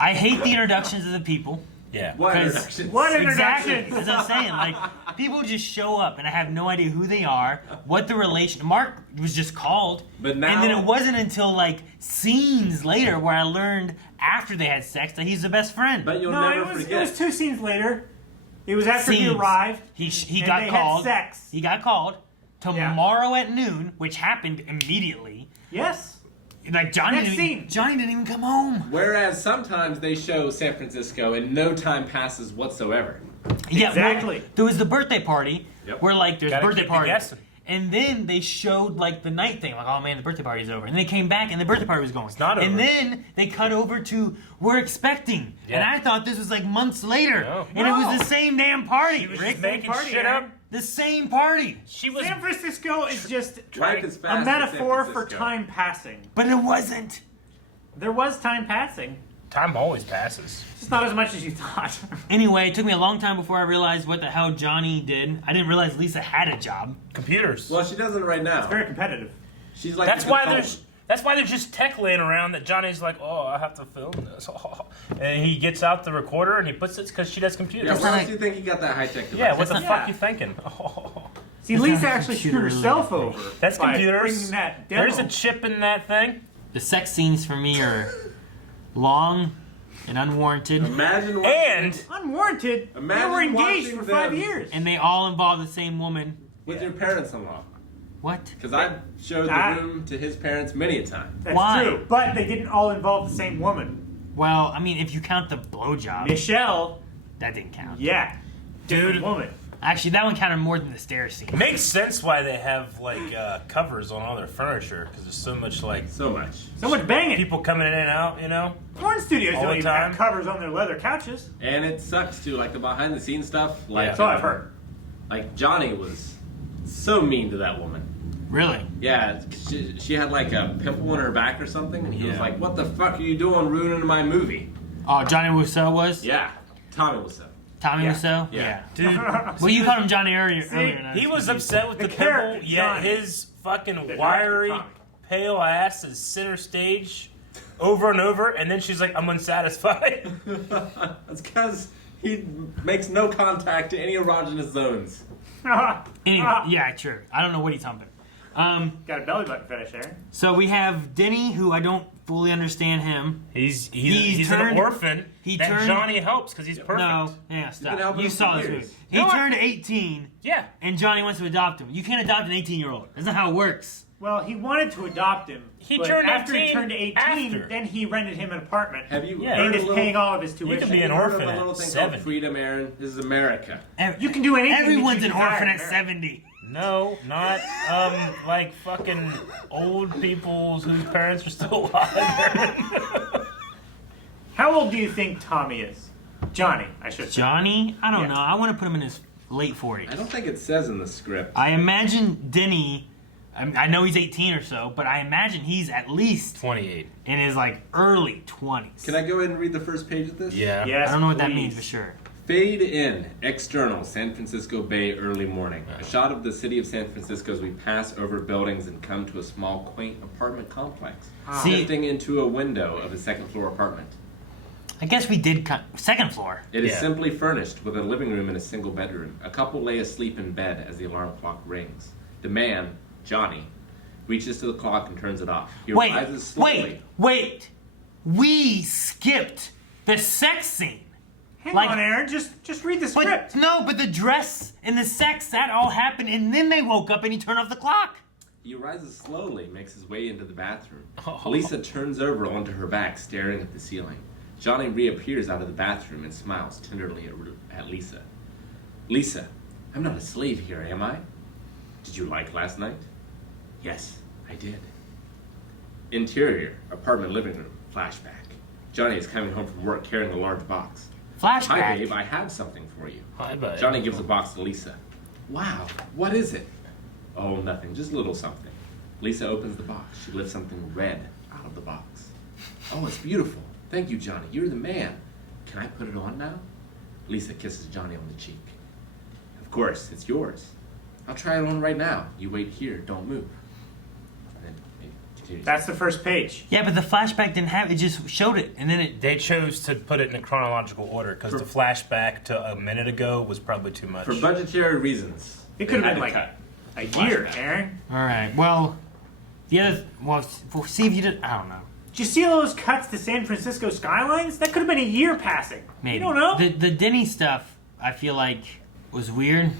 I hate the introductions of the people. Yeah. What 'Cause- introduction? What Exactly. introduction? As I'm saying, like people just show up and I have no idea who they are, what the relation. Mark was just called, But now- and then it wasn't until like scenes later where I learned after they had sex that he's the best friend. But you'll No, never it was forget. 2 scenes later. It was after he Scenes. arrived. he and got they called. Had sex. He got called Yeah. tomorrow at noon, which happened immediately. Yes. Like Johnny Next didn't even, scene. Johnny didn't even come home. Whereas sometimes they show San Francisco and no time passes whatsoever. Yeah, Exactly. well, there was the birthday party Yep. where like there's Gotta birthday keep you party, guessing. and then they showed like the night thing, like oh man, the birthday party's over, and they came back and the birthday party was going. It's not over. And then they cut over to we're expecting, and Yeah. I thought this was like months later, No. and it was the same damn party. She was Rick, just making party, shit Aaron. up. the same party, She was. San Francisco is just Life is a fast in metaphor San for Francisco. time passing. but it wasn't. There was time passing, Time always passes. just not as much as you thought. Anyway, it took me a long time before I realized what the hell Johnny did. I didn't realize Lisa had a job. Computers. Well, she doesn't right now. Very competitive. She's like That's the why consultant. there's just tech laying around that Johnny's like, oh, I have to film this, and he gets out the recorder and he puts it because she does Yeah, computers. where not else do you think he got that high-tech device? Yeah, what the That's fuck not- you thinking? See, It's Lisa not actually computer screwed herself related. over. That's by computers. bringing that demo. There's a chip in that thing. The sex scenes for me are long and unwarranted. Imagine And Unwarranted. Imagine they were engaged watching for 5 them. years. And they all involve the same woman. with your parents-in-law. What? Because I've showed the room to his parents many a time. That's Why? true. But they didn't all involve the same woman. Well, I mean, if you count the blowjob, Michelle, that didn't count. yeah. Different Dude. woman. Actually, that one counted more than the stair scene. makes sense why they have like covers on all their furniture because there's so much like So much. So much banging. people coming in and out. You know. Porn studios all don't the even have time. covers on their leather couches. And it sucks too, like the behind-the-scenes stuff. Like, Yeah. So I've heard. Like Johnny was so mean to that woman. Really? Yeah, she had like a pimple in her back or something, and he was Yeah. like, "What the fuck are you doing, ruining my movie?" Oh, Johnny Wiseau was? Yeah, Tommy was so. Tommy Yeah. Wiseau? Yeah. Dude, Well, you called him Johnny earlier. See, earlier and I he was confused. upset with The the pimple, character, yet Johnny. his fucking director, wiry, Tommy. pale ass is center stage over and over, and then she's like, I'm unsatisfied. That's because he makes no contact to any erogenous zones. Anyway, yeah, true. I don't know what he's talking about. Got a belly button fetish there. So we have Denny, who I don't fully understand him. He's turned- an orphan he that turned- Johnny helps because he's perfect. No, yeah, been stop. helping You him saw for this years. movie. He You know what? turned 18, Yeah. and Johnny wants to adopt him. You can't adopt an 18-year-old. That's not how it works. Well, he wanted to adopt him. He but turned after 18 he turned 18, after. then he rented him an apartment. Have you Yeah. heard and a is little, paying all of his You tuition. can be an heard of orphan a little at thing 7. called freedom, Aaron? This is America. You can do anything. that Everyone's you an orphan desire, at Aaron. 70. No, not like fucking old people whose parents are still alive. How old do you think Tommy is? Johnny, I should say. Johnny? I don't Yeah. know. I want to put him in his late 40s. I don't think it says in the script. I imagine Denny, I know he's 18 or so, but I imagine he's at least 28. in his like early 20s. Can I go ahead and read the first page of this? Yeah. Yes, I don't know what that please. means for sure. Fade in. External. San Francisco Bay, early morning. A shot of the city of San Francisco as we pass over buildings and come to a small, quaint apartment complex. See- Lifting into a window of a second-floor apartment. I guess we did second floor. It is Yeah. simply furnished with a living room and a single bedroom. A couple lay asleep in bed as the alarm clock rings. The man, Johnny, reaches to the clock and turns it off. He rises slowly. Wait. We skipped the sex scene. Hang Like- on, Aaron. Just read the But script. no, but the dress and the sex, that all happened, and then they woke up and he turned off the clock. He rises slowly, makes his way into the bathroom. Oh. Lisa turns over onto her back, staring at the ceiling. Johnny reappears out of the bathroom and smiles tenderly at Lisa. Lisa, I'm not a slave here, am I? Did you like last night? Yes, I did. Interior, apartment living room, flashback. Johnny is coming home from work carrying a large box. Hi, Flashback. babe, I have something for you. Hi, bud. Johnny gives a box to Lisa. Wow, what is it? Oh, nothing, just a little something. Lisa opens the box. She lifts something red out of the box. Oh, it's beautiful. Thank you, Johnny. You're the man. Can I put it on now? Lisa kisses Johnny on the cheek. Of course, it's yours. I'll try it on right now. You wait here. Don't move. And then it continues. That's the first page. Yeah, but the flashback didn't have it, just showed it, and then it. They chose to put it in a chronological order because the flashback to a minute ago was probably too much. For budgetary reasons. It could they have been had to like cut. a year, Flashback. Aaron. Alright, well, the other. Well, see if you did. I don't know. Did you see all those cuts to San Francisco skylines? That could have been a year passing. Maybe. You don't know. The Denny stuff, I feel like, was weird.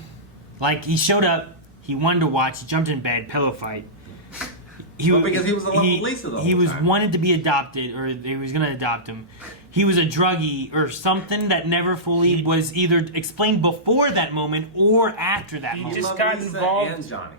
Like, he showed up, he wanted to watch, he jumped in bed, pillow fight. Well, because he was in love with Lisa the He whole was time. wanted to be adopted, or they was going to adopt him. He was a druggie, or something that never fully was either explained before that moment or after that He moment. just Love got Lisa involved. and Johnny.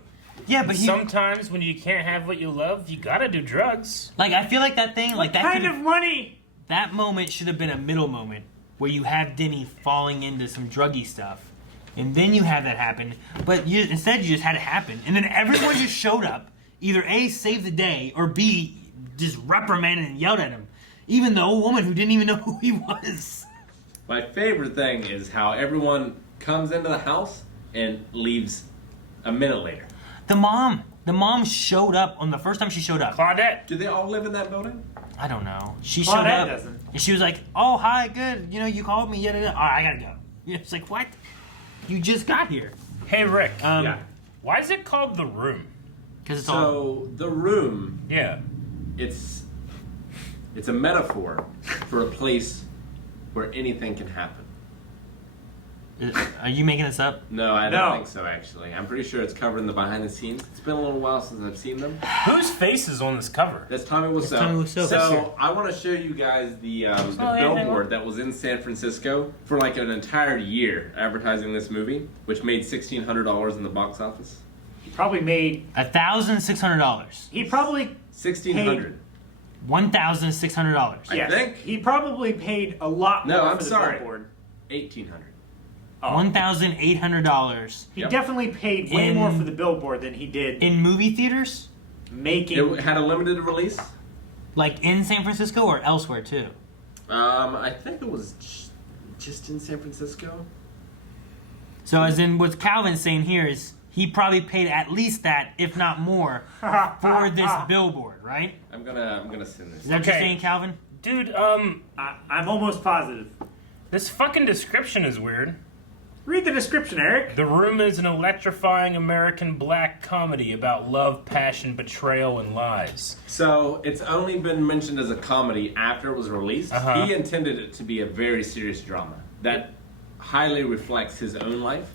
Yeah, but he... Sometimes when you can't have what you love, you gotta do drugs. Like, I feel like that thing, like, that kind could've- of money? That moment should have been a middle moment where you have Denny falling into some druggy stuff, and then you have that happen. But instead, you just had it happen, and then everyone just showed up, either A, saved the day, or B, just reprimanded and yelled at him, even though a woman who didn't even know who he was. My favorite thing is how everyone comes into the house and leaves a minute later. The mom showed up on the first time she showed up. Claudette. Do they all live in that building? I don't know. She Claudette showed up, doesn't. and she was like, "Oh, hi, good. You know, you called me. Yada yada. All right, I gotta go." You know, it's like, what? You just got here. Hey, Rick. Yeah. Why is it called The Room? Because it's all. So the room, Yeah. it's It's a metaphor for a place where anything can happen. Are you making this up? No, I No. don't think so, actually. I'm pretty sure it's covered in the behind the scenes. It's been a little while since I've seen them. Whose face is on this cover? That's Tommy Wiseau. Tommy Wiseau. So I want to show you guys the billboard that was in San Francisco for like an entire year advertising this movie, which made $1,600 in the box office. He probably made. $1,600. He probably. $1,600. $1,600. I think. He probably paid a lot more No, I'm for the sorry. billboard. $1,800. Oh. $1,800 He Yep. definitely paid way more for the billboard than he did in movie theaters, making. It had a limited release. like in San Francisco or elsewhere too. I think it was just in San Francisco. So, as in what Calvin's saying here is he probably paid at least that, if not more, for this billboard, right? I'm gonna send this. Is that what you're Okay. saying, Calvin? Dude, I'm almost positive. this fucking description is weird. Read the description, Eric. The Room is an electrifying American black comedy about love, passion, betrayal, and lies. So it's only been mentioned as a comedy after it was released. Uh-huh. He intended it to be a very serious drama that highly reflects his own life.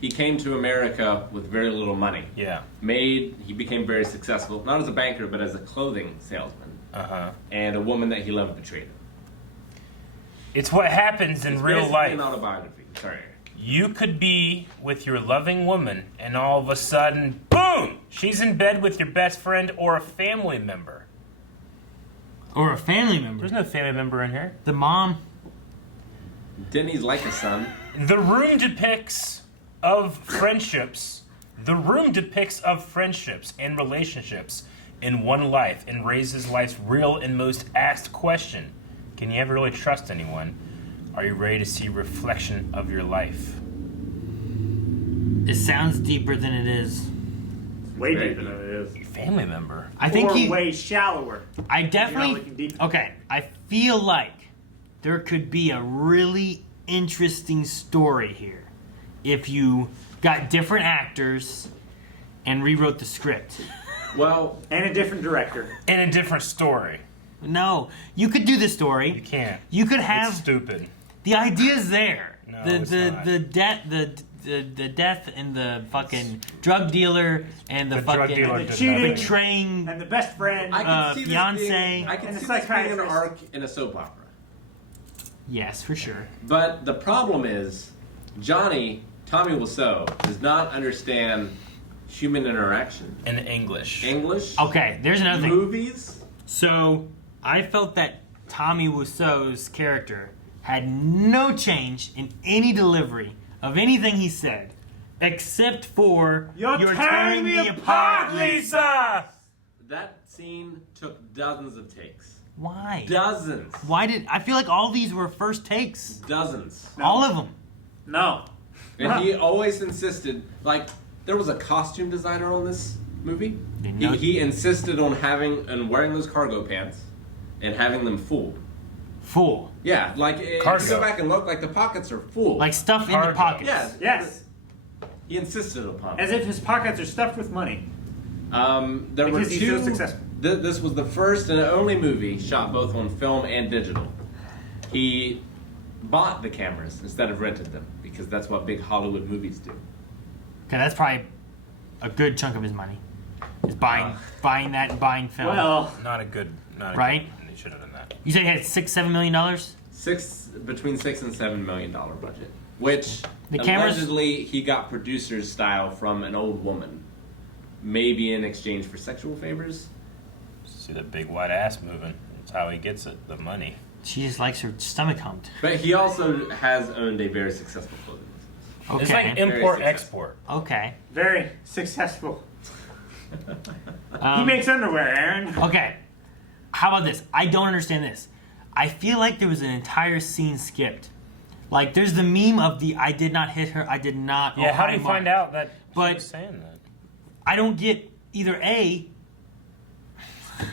He came to America with very little money. Yeah. He became very successful, not as a banker, but as a clothing salesman. Uh-huh. And a woman that he loved betrayed him. It's what happens in It's real basically life. an autobiography. Sorry. You could be with your loving woman, and all of a sudden, boom! She's in bed with your best friend or a family member. Or a family member? There's no family member in here. The mom. Denny's like a son. The Room depicts of friendships. The Room depicts of friendships and relationships in one life and raises life's real and most asked question: can you ever really trust anyone? Are you ready to see reflection of your life? It sounds deeper than it is. Way Very deeper than it is. Family member. I think or he. way shallower. I You're not definitely. looking deep. Okay, I feel like there could be a really interesting story here if you got different actors and rewrote the script. Well, And a different director. And a different story. No, you could do the story. You can't. You could have It's stupid. the idea's there. No, the it's the not. the death and the fucking drug dealer and the, The drug fucking dealer The did cheating. betraying. And the best friend. I can see this fiance. being, I And can the see this being an psychiatrist. arc in a soap opera. Yes, for sure. But the problem is, Tommy Wiseau, does not understand human interaction. In English. English, Okay, there's another thing. movies. So I felt that Tommy Wiseau's character had no change in any delivery of anything he said, except for You're tearing me apart, Lisa! That scene took dozens of takes. Why? Dozens. Why did I feel like all these were first takes? Dozens. All of them. No. And he always insisted, like, there was a costume designer on this movie. Didn't know- He insisted on wearing those cargo pants and having them full. Full. Yeah, like, if Cargo. you go back and look, like, the pockets are full. Like stuff in the Cargo. pockets. yeah. Yes. He insisted upon As it. if his pockets are stuffed with money. There were Because he's two. so successful. This was the first and only movie shot both on film and digital. He bought the cameras instead of rented them because that's what big Hollywood movies do. Okay, that's probably a good chunk of his money. Is buying that and buying film. Well, Not a good. Right? They should have done that. You said he had $6-7 million? Between $6 and $7 million budget, which The cameras- allegedly he got producer's style from an old woman, maybe in exchange for sexual favors. See that big white ass moving. That's how he gets it. The money. She just likes her stomach humped. But he also has owned a very successful clothing business. Okay. It's like Very import successful. export. Okay. very successful. He Um, makes underwear, Aaron. Okay. How about this? I don't understand this. I feel like there was an entire scene skipped. Like, there's the meme of the I did not hit her, I did not. Yeah, oh, how do hi, you Mark. find out that But- she was saying that? I don't get either A.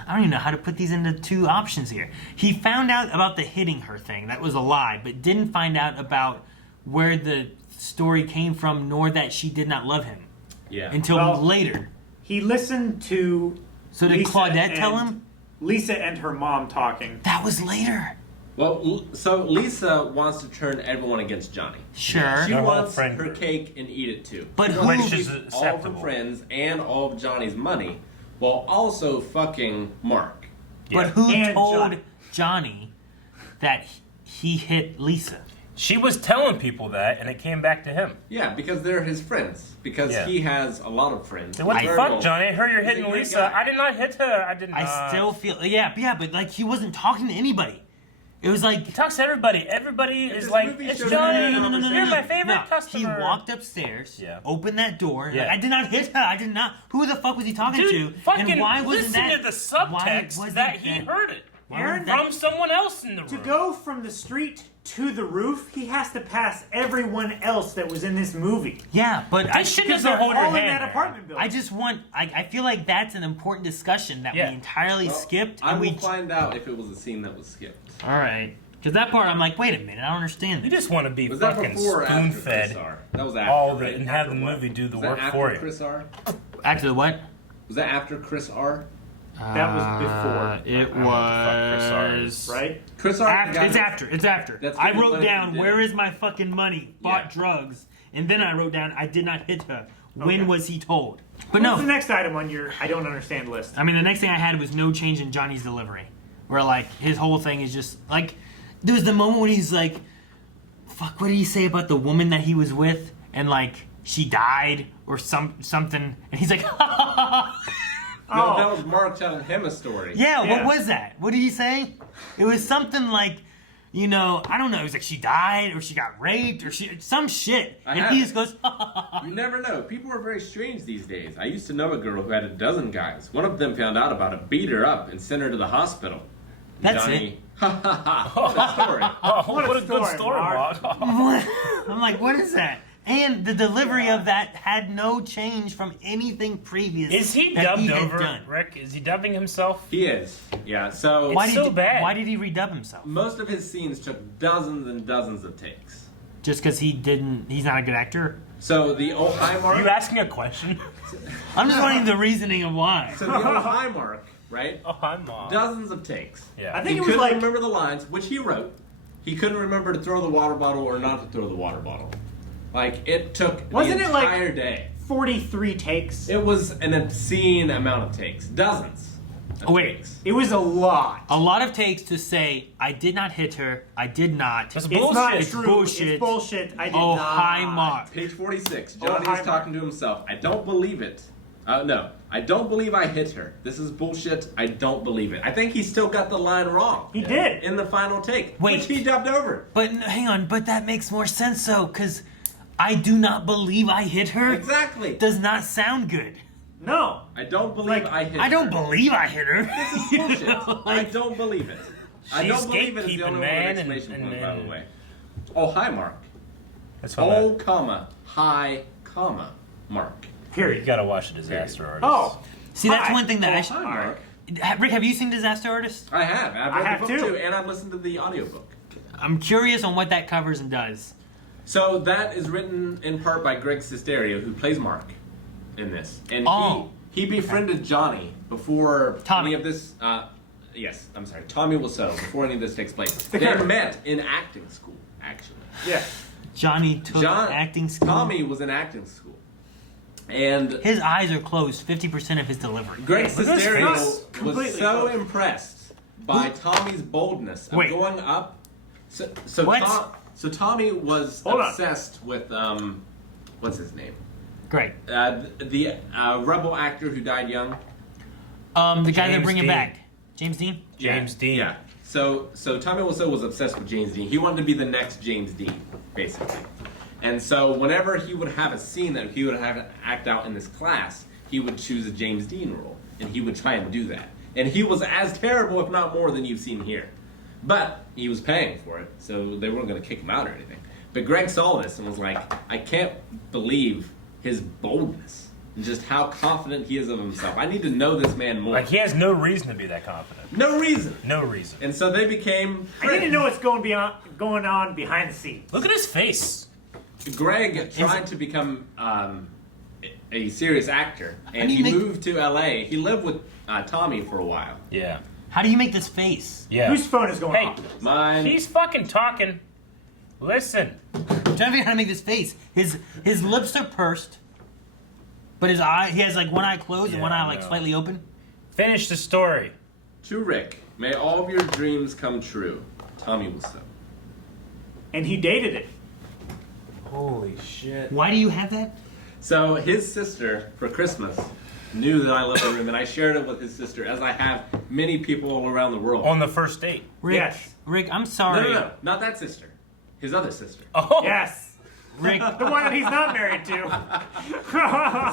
I don't even know how to put these into two options here. He found out about the hitting her thing. That was a lie, but didn't find out about where the story came from, nor that she did not love him Yeah. until Well- later. He listened to. So did Lisa Claudette tell and him? Lisa and her mom talking. That was later. Well, so Lisa wants to turn everyone against Johnny. Sure. She Their whole wants friend her group. cake and eat it too. But She who- wants Which to is keep all of acceptable. her friends and all of Johnny's money, while also fucking Mark. But Yeah. who And told Johnny that he hit Lisa? She was telling people that, and it came back to him. Yeah, because they're his friends. Because Yeah. he has a lot of friends. What the Very fuck, well. Johnny? I heard you're He's a hitting great Lisa. guy. I did not hit her. I did not. I still feel yeah, but like he wasn't talking to anybody. It was like He talks to everybody. Everybody is this like, movie it's shows Johnny. you no, You're my favorite No, customer. he walked upstairs, Yeah. opened that door. And Yeah. like, I did not hit her. I did not. Who the fuck was he talking Dude, to? fucking and why wasn't listen that? to the why subtext wasn't that he heard it Aaron, from someone else in the room. To go from the street to the roof, he has to pass everyone else that was in this movie. Yeah, but I shouldn't Because have they're hold your all in hand that there. apartment building. I just want. I feel like that's an important discussion that Yeah. we entirely Well, skipped. I And will we. find out if it was a scene that was skipped. All right, because that part I'm like, wait a minute, I don't understand. You just want to be Was that fucking before or after Chris spoon-fed R? That was after, all the right? and have After the what? movie do the Was that work after for you. Chris R? After the what? Was that after Chris R? That was before. It I don't know what the fuck Chris R is. Right? Chris R. After, it's after. That's I getting wrote money down, from where dinner. is my fucking money? Bought Yeah. drugs. And then I wrote down, I did not hit her. When Okay. was he told? But What's the no. next item on your I don't understand list? I mean, the next thing I had was no change in Johnny's delivery. Where, like, his whole thing is just, like, there was the moment when he's like, fuck, what did he say about the woman that he was with? And, like, she died or something. And he's like, No, that was Mark telling him a story. Yeah, Yeah. what was that? What did he say? It was something like, you know, I don't know. It was like she died or she got raped or some shit. I And have he it. just goes, You never know. People are very strange these days. I used to know a girl who had a dozen guys. One of them found out about it, beat her up, and sent her to the hospital. That's Johnny, ha ha ha. What a story. Oh, What a what a good story, story, Mark. Mark. what? I'm like, what is that? And the delivery of that had no change from anything previous. Is he that dubbed he had over, done. Rick? Is he dubbing himself? He is. Yeah, so Why It's did so bad. Why did he redub himself? most of his scenes took dozens and dozens of takes. Just because he's not a good actor? So the old high mark. Are you asking a question? I'm just wanting the reasoning of why. So the old high mark, right? Oh, hi, Mom. Dozens of takes. Yeah. I think He it was couldn't like remember the lines, which he wrote. He couldn't remember to throw the water bottle or not to throw the water bottle. Like, it took Wasn't the it like- entire day. 43 takes. It was an obscene amount of takes. Dozens of Oh, wait. takes. It was a lot. A lot of takes to say, I did not hit her, I did not. That's It's bullshit. not It's true. bullshit. It's bullshit. I did Oh, not. high mark. Page 46. Oh, Johnny hi, is talking to himself. I don't believe it. No. I don't believe I hit her. This is bullshit. I don't believe it. I think he still got the line wrong. He did. In the final take. Wait. Which he dubbed over. But hang on, but that makes more sense though, because I do not believe I hit her. Exactly. Does not sound good. No. I don't believe Like, I hit I don't her. believe I hit her. This is You bullshit. know, I like- don't believe it. I She's don't believe it is the gatekeeping, only man, one with exclamation and- point, and- by the way. Oh, hi, Mark. That's what Oh, comma, hi, comma, Mark. you Period. gotta watch the Disaster Artist. Oh. See, that's Hi. one thing that Oh, I hi, should. Mark. Rick, have you seen Disaster Artist? I have. I've I read have the book too. too, and I've listened to the audiobook. I'm curious on what that covers and does. So that is written in part by Greg Sesterio, who plays Mark in this, and Oh. he befriended Johnny before Tommy. any of this. Yes, I'm sorry, Tommy Wiseau. Before any of this takes place, The they character. met in acting school. Actually, Yeah. Johnny took acting school. Tommy was in acting school, and His eyes are closed 50% of his delivery. Greg Look at his face. Sesterio Completely was so closed. impressed by Tommy's boldness of Wait. going up. So What? so Tommy was Hold on. obsessed with what's his name? Great. The rebel actor who died young. The guy they're James bringing Dean. back. James Dean? James Dean. Yeah. So Tommy Wiseau was obsessed with James Dean. He wanted to be the next James Dean, basically. And so whenever he would have a scene that he would have to act out in this class, he would choose a James Dean role, and he would try and do that. And he was as terrible, if not more, than you've seen here. But he was paying for it, so they weren't going to kick him out or anything. But Greg saw this and was like, I can't believe his boldness and just how confident he is of himself. I need to know this man more. Like, he has no reason to be that confident. No reason. No reason. And so they became I need to friends. know what's going on behind the scenes. Look at his face. Greg tried to become a serious actor, and do you he make- moved to LA. He lived with Tommy for a while. Yeah. How do you make this face? Yeah. Whose phone is going Hey, off? Mine. he's fucking talking. Listen. I'm trying to figure out how to make this face. His lips are pursed, but his eye, he has like one eye closed and one eye like no. slightly open. Finish the story. To Rick, may all of your dreams come true. Tommy Wiseau. And he dated it. Holy shit. Why do you have that? So his sister, for Christmas, knew that I loved the room, and I shared it with his sister, as I have many people all around the world. On the first date. Rick, Yes. Rick, I'm sorry. No, not that sister. His other sister. Oh. Yes. Rick, The one that he's not married to.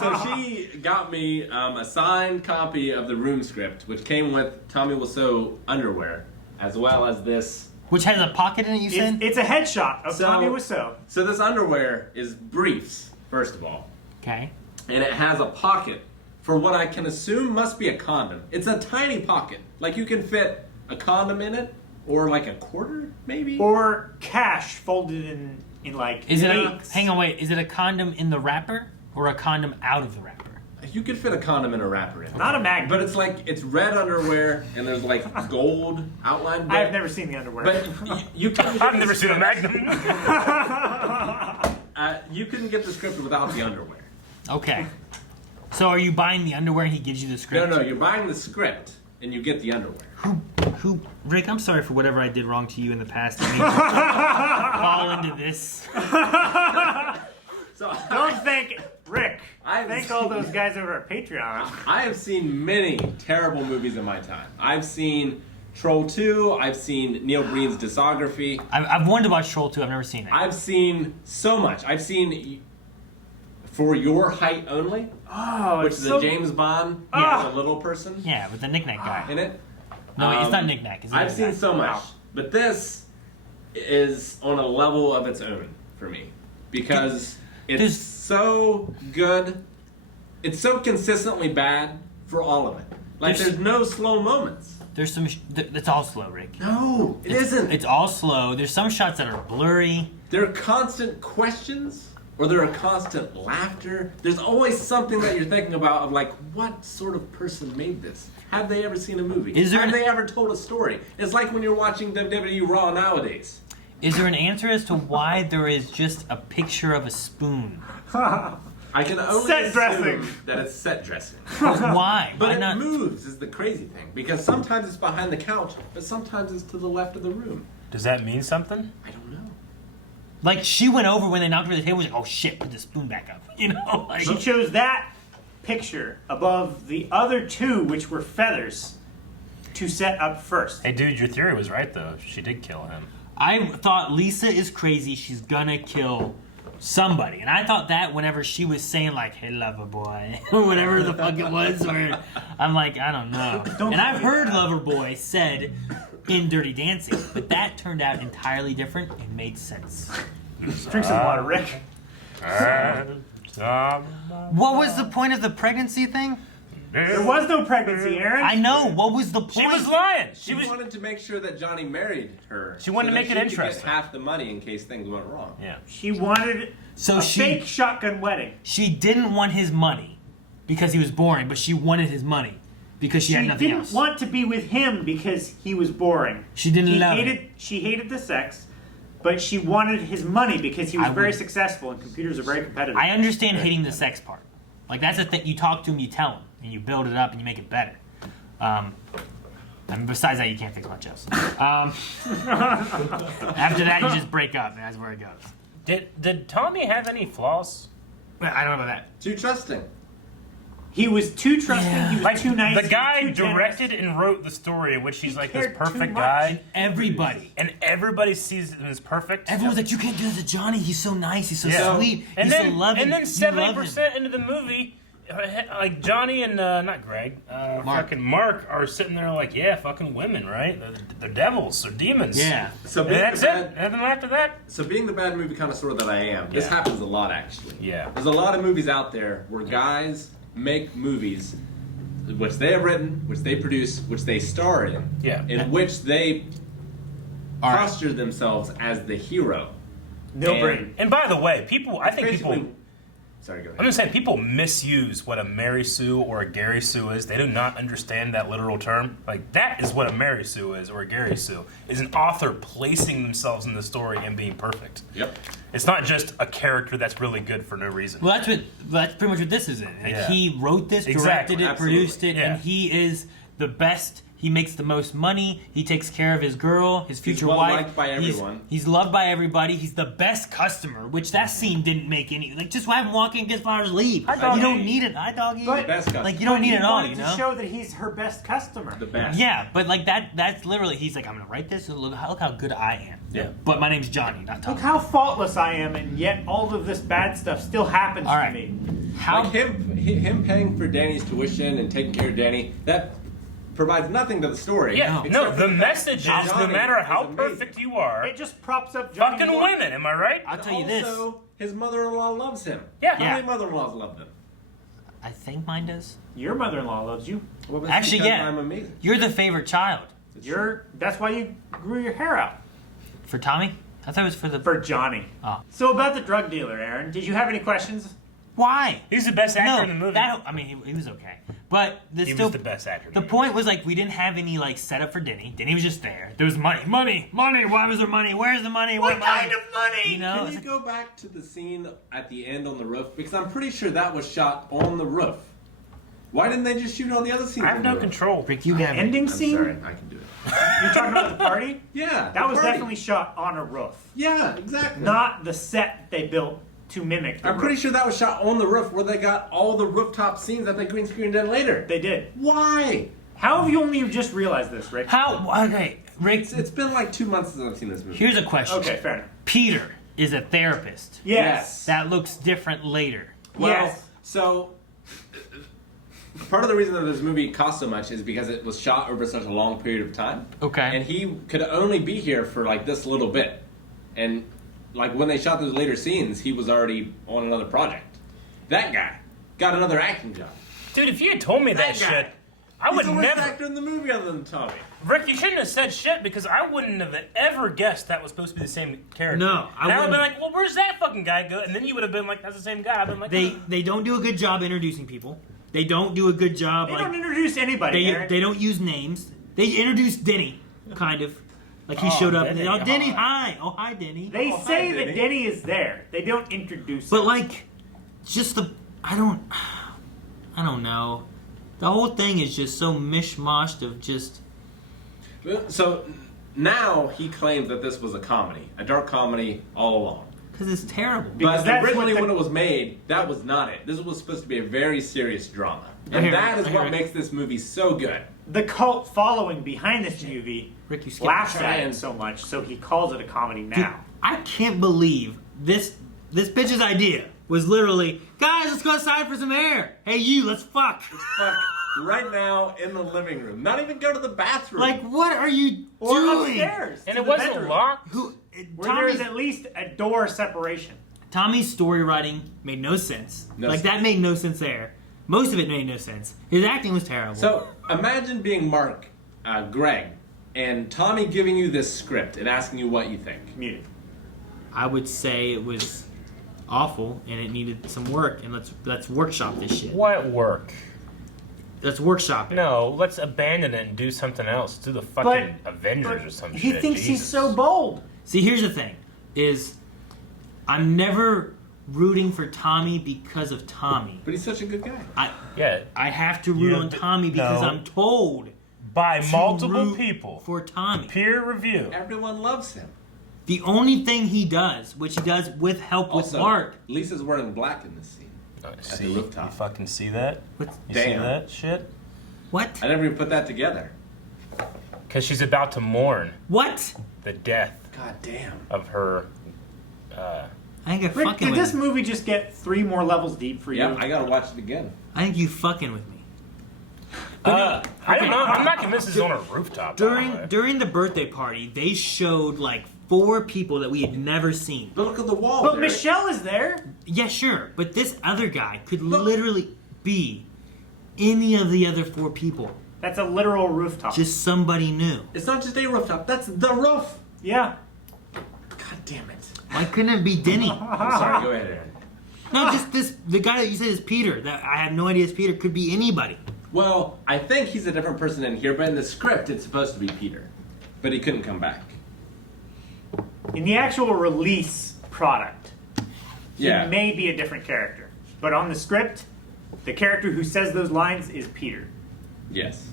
So she got me a signed copy of the room script, which came with Tommy Wiseau underwear, as well as this. which has a pocket in it, you said? It's a headshot of So- Tommy Wiseau. So this underwear is briefs, first of all, Okay. and it has a pocket for what I can assume must be a condom. It's a tiny pocket, like you can fit a condom in it, or like a quarter, maybe. Or cash folded in like Is it eights. hang on, wait, is it a condom in the wrapper or a condom out of the wrapper? You could fit a condom in a wrapper in it. Not a magnet. But it's like, it's red underwear, and there's like gold outline. But, I've never seen the underwear. But you couldn't get I've the never seen a script. Magnum. You couldn't get the script without the underwear. Okay. So are you buying the underwear and he gives you the script? No, you're buying the script, and you get the underwear. Who, Rick, I'm sorry for whatever I did wrong to you in the past. To make you fall into this. So Don't thank Rick. I've Thank all seen- those guys over at Patreon. I have seen many terrible movies in my time. I've seen Troll 2, I've seen Neil Breen's discography, I've wanted to watch Troll 2. I've never seen it. I've seen so much. I've seen For Your Height Only, Oh, which it's is so a James Bond, Ah. a little person Yeah, with the knick-knack guy. in it. No, it's not knick-knack. It's I've seen so much, Wow. but this is on a level of its own for me because it's There's- so good. It's so consistently bad for all of it. Like There's- there's no slow moments. There's some. It's all slow, Rick. No, it isn't. It's all slow. There's some shots that are blurry. There are constant questions, or there are constant laughter. There's always something that you're thinking about of like, what sort of person made this? Have they ever seen a movie? Is there Have an- they ever told a story? It's like when you're watching WWE Raw nowadays. Is there an answer as to why there is just a picture of a spoon? I can only Set assume dressing. that it's set dressing. Why? But Why it not? moves is the crazy thing. Because sometimes it's behind the couch, but sometimes it's to the left of the room. Does that mean something? I don't know. Like she went over when they knocked her to the table. Was like, oh shit, put the spoon back up. You know, like She chose that picture above the other two, which were feathers, to set up first. Hey, dude, your theory was right, though. She did kill him. I thought Lisa is crazy. She's gonna kill somebody, and I thought that whenever she was saying like, "Hey, lover boy," or whatever the fuck it was, or I'm like, I don't know. Don't And I've tell me heard that. lover boy said in Dirty Dancing, but that turned out entirely different and made sense. Drink some water, Rick. What was the point of the pregnancy thing? There was no pregnancy, Aaron. I know. What was the point? She was lying. She wanted to make sure that Johnny married her. She wanted to that make it she could interesting. Get half the money in case things went wrong. Yeah. She wanted So a she- fake shotgun wedding. She didn't want his money because he was boring, but she wanted his money because she had nothing didn't else. want to be with him because he was boring. She didn't love hated, him. She hated the sex, but she wanted his money because he was I very would- successful and computers are very competitive. I understand hating the sex part. Like that's the thing. You talk to him, you tell him, and you build it up, and you make it better. And besides that, you can't fix much else. After that, you just break up, and that's where it goes. Did Tommy have any flaws? Well, I don't know about that. Too trusting. He was too trusting. Yeah. He was Like too nice. the he was guy too generous. directed and wrote the story in which he's He like this cared too perfect much. guy, Everybody. and everybody sees him as perfect. Everyone's like, you can't do that to Johnny. He's so nice. He's so Yeah. sweet. And He's then, so loving. and then You 70% into the movie, like Johnny and not Greg, fucking Mark are sitting there like, yeah, fucking women, right? They're devils, they're demons. Yeah. So And being that's the it. bad, And then after that, so being the bad movie connoisseur that I am, this Yeah. happens a lot actually. yeah. There's a lot of movies out there where guys make movies which they have written, which they produce, which they star in, Yeah. in which they All right. posture themselves as the hero. No And- brain. And by the way, people, I think Basically, people, Sorry, go ahead. I'm just saying, people misuse what a Mary Sue or a Gary Sue is. They do not understand that literal term. Like, that is what a Mary Sue is, or a Gary Sue, is an author placing themselves in the story and being perfect. Yep. It's not just a character that's really good for no reason. Well, that's pretty much what this is. Like, Yeah. He wrote this, Exactly, directed it, absolutely. produced it, Yeah. and he is the best. He makes the most money. He takes care of his girl, his future well wife. liked by everyone. He's loved by everybody. He's the best customer, which that scene didn't make any. Like, just have him walk in, get flowers, leave. You don't need it. Hi, doggy. But- The best customer. Like, you don't need it all, you to know? show that he's her best customer. The best. Yeah, but like that's literally, he's like, I'm gonna write this, and look how good I am. Yeah. But my name's Johnny, not Tom. Look how faultless I am, and yet all of this bad stuff still happens All to right. me. How Like him paying for Danny's tuition and taking care of Danny, that provides nothing to the story. Yeah, except no, for the fact message is that no Johnny matter how is amazing. perfect you are, It just props up Johnny fucking more. women, am I right? I'll tell you this. Also, his mother-in-law loves him. Yeah. How many mother-in-laws love him? I think mine does. Your mother-in-law loves you. Well, that's Actually, because yeah. I'm amazing. You're the favorite child. That's why you grew your hair out. For Tommy? I thought it was for the. For Johnny. Oh. So about the drug dealer, Aaron, did you have any questions? Why? He's the best actor No, in the movie. I mean, he was okay. But He still, was the best actor in The the movie. point was, like, we didn't have any, like, setup for Denny. Denny was just there. There was money. Money! Why was there money? Where's the money? What kind of money? You know? Can it's you like- go back to the scene at the end on the roof? Because I'm pretty sure that was shot on the roof. Why didn't they just shoot all the other scenes? I have on no the roof? control. Rick, you have it. Ending I'm scene? sorry, I can do it. You're talking about the party? Yeah, That the was party. definitely shot on a roof. Yeah, exactly. Not the set they built to mimic the I'm pretty roof. sure that was shot on the roof where they got all the rooftop scenes that they green screened in later. They did. Why? How have you only just realized this, Rick? How? Okay, Rick, It's been like 2 months since I've seen this movie. here's a question. Okay, fair enough. Peter is a therapist. Yes. That looks different later. Well, Yes. so part of the reason that this movie cost so much is because it was shot over such a long period of time. Okay. And he could only be here for like this little bit. And like when they shot those later scenes, he was already on another project. That guy got another acting job. Dude, if you had told me that That guy. shit, I would He's the worst never. actor in the movie other than Tommy. Rick, you shouldn't have said shit because I wouldn't have ever guessed that was supposed to be the same character. No, I and I would have been wouldn't. like, well, where's that fucking guy go? And then you would have been like, that's the same guy. I've been like, They don't do a good job introducing people. They don't do a good job. They like don't introduce anybody, Aaron. they don't use names. They introduce Denny, kind of. Like he Oh, showed up Denny. and they, oh, Denny, Oh. hi. Oh, hi, Denny. They Oh, say hi, that Denny. Denny is there. They don't introduce But him. like, just I don't know. The whole thing is just so mishmashed of just. So now he claims that this was a comedy, a dark comedy all along. Because it's terrible. Because But that's originally, what the- when it was made, that was not it. This was supposed to be a very serious drama, I and hear that it. is I hear what it. makes this movie so good. The cult following behind this movie Rick, you skipped laughs the at train. it so much, so he calls it a comedy Dude, now. I can't believe this bitch's idea was literally, guys, let's go outside for some air. Hey, you, let's fuck. Fuck, right now in the living room. Not even go to the bathroom. Like, what are you Or doing? upstairs. and to it the wasn't bedroom, locked. Who? Where there's at least a door separation. Tommy's story writing made no sense. No like, sense. that made no sense there. Most of it made no sense. His acting was terrible. So imagine being Mark, Greg, and Tommy giving you this script and asking you what you think. Muted. I would say it was awful and it needed some work, and let's workshop this shit. What work? Let's workshop it. No, let's abandon it and do something else. Do the fucking Avengers or some he shit. thinks he's Jesus. so bold. See, here's the thing: is I'm never rooting for Tommy because of Tommy. But he's such a good guy. Yeah, I have to root You on d- Tommy because no. I'm told by to multiple root people. for Tommy. Peer review. Everyone loves him. The only thing he does, which he does with help with Also, Mark, Lisa's wearing black in this scene. See, the rooftop. you fucking see that? what's, You see Damn. that shit? what? I never even put that together. Because she's about to mourn What? the death God damn. of her. I think you're Rick, fucking did with this me. movie just get 3 more levels deep for Yeah, you? I gotta watch it again. I think you fucking with me. I don't know. I'm not convinced it's on a rooftop. by the way. During the birthday party, they showed like 4 people that we had never seen. But look at the wall. But Derek. Michelle is there. Yeah, sure, but this other guy could Look. literally be any of the other 4 people. That's a literal rooftop. Just somebody new. It's not just a rooftop. That's the roof. yeah. God damn it. Why couldn't it be Denny? I'm sorry. Go ahead, Aaron. No, just this. The guy that you said is Peter. That I have no idea is Peter. Could be anybody. Well, I think he's a different person in here, but in the script, it's supposed to be Peter. But he couldn't come back. In the actual release product, Yeah. he may be a different character. But on the script, the character who says those lines is Peter. Yes.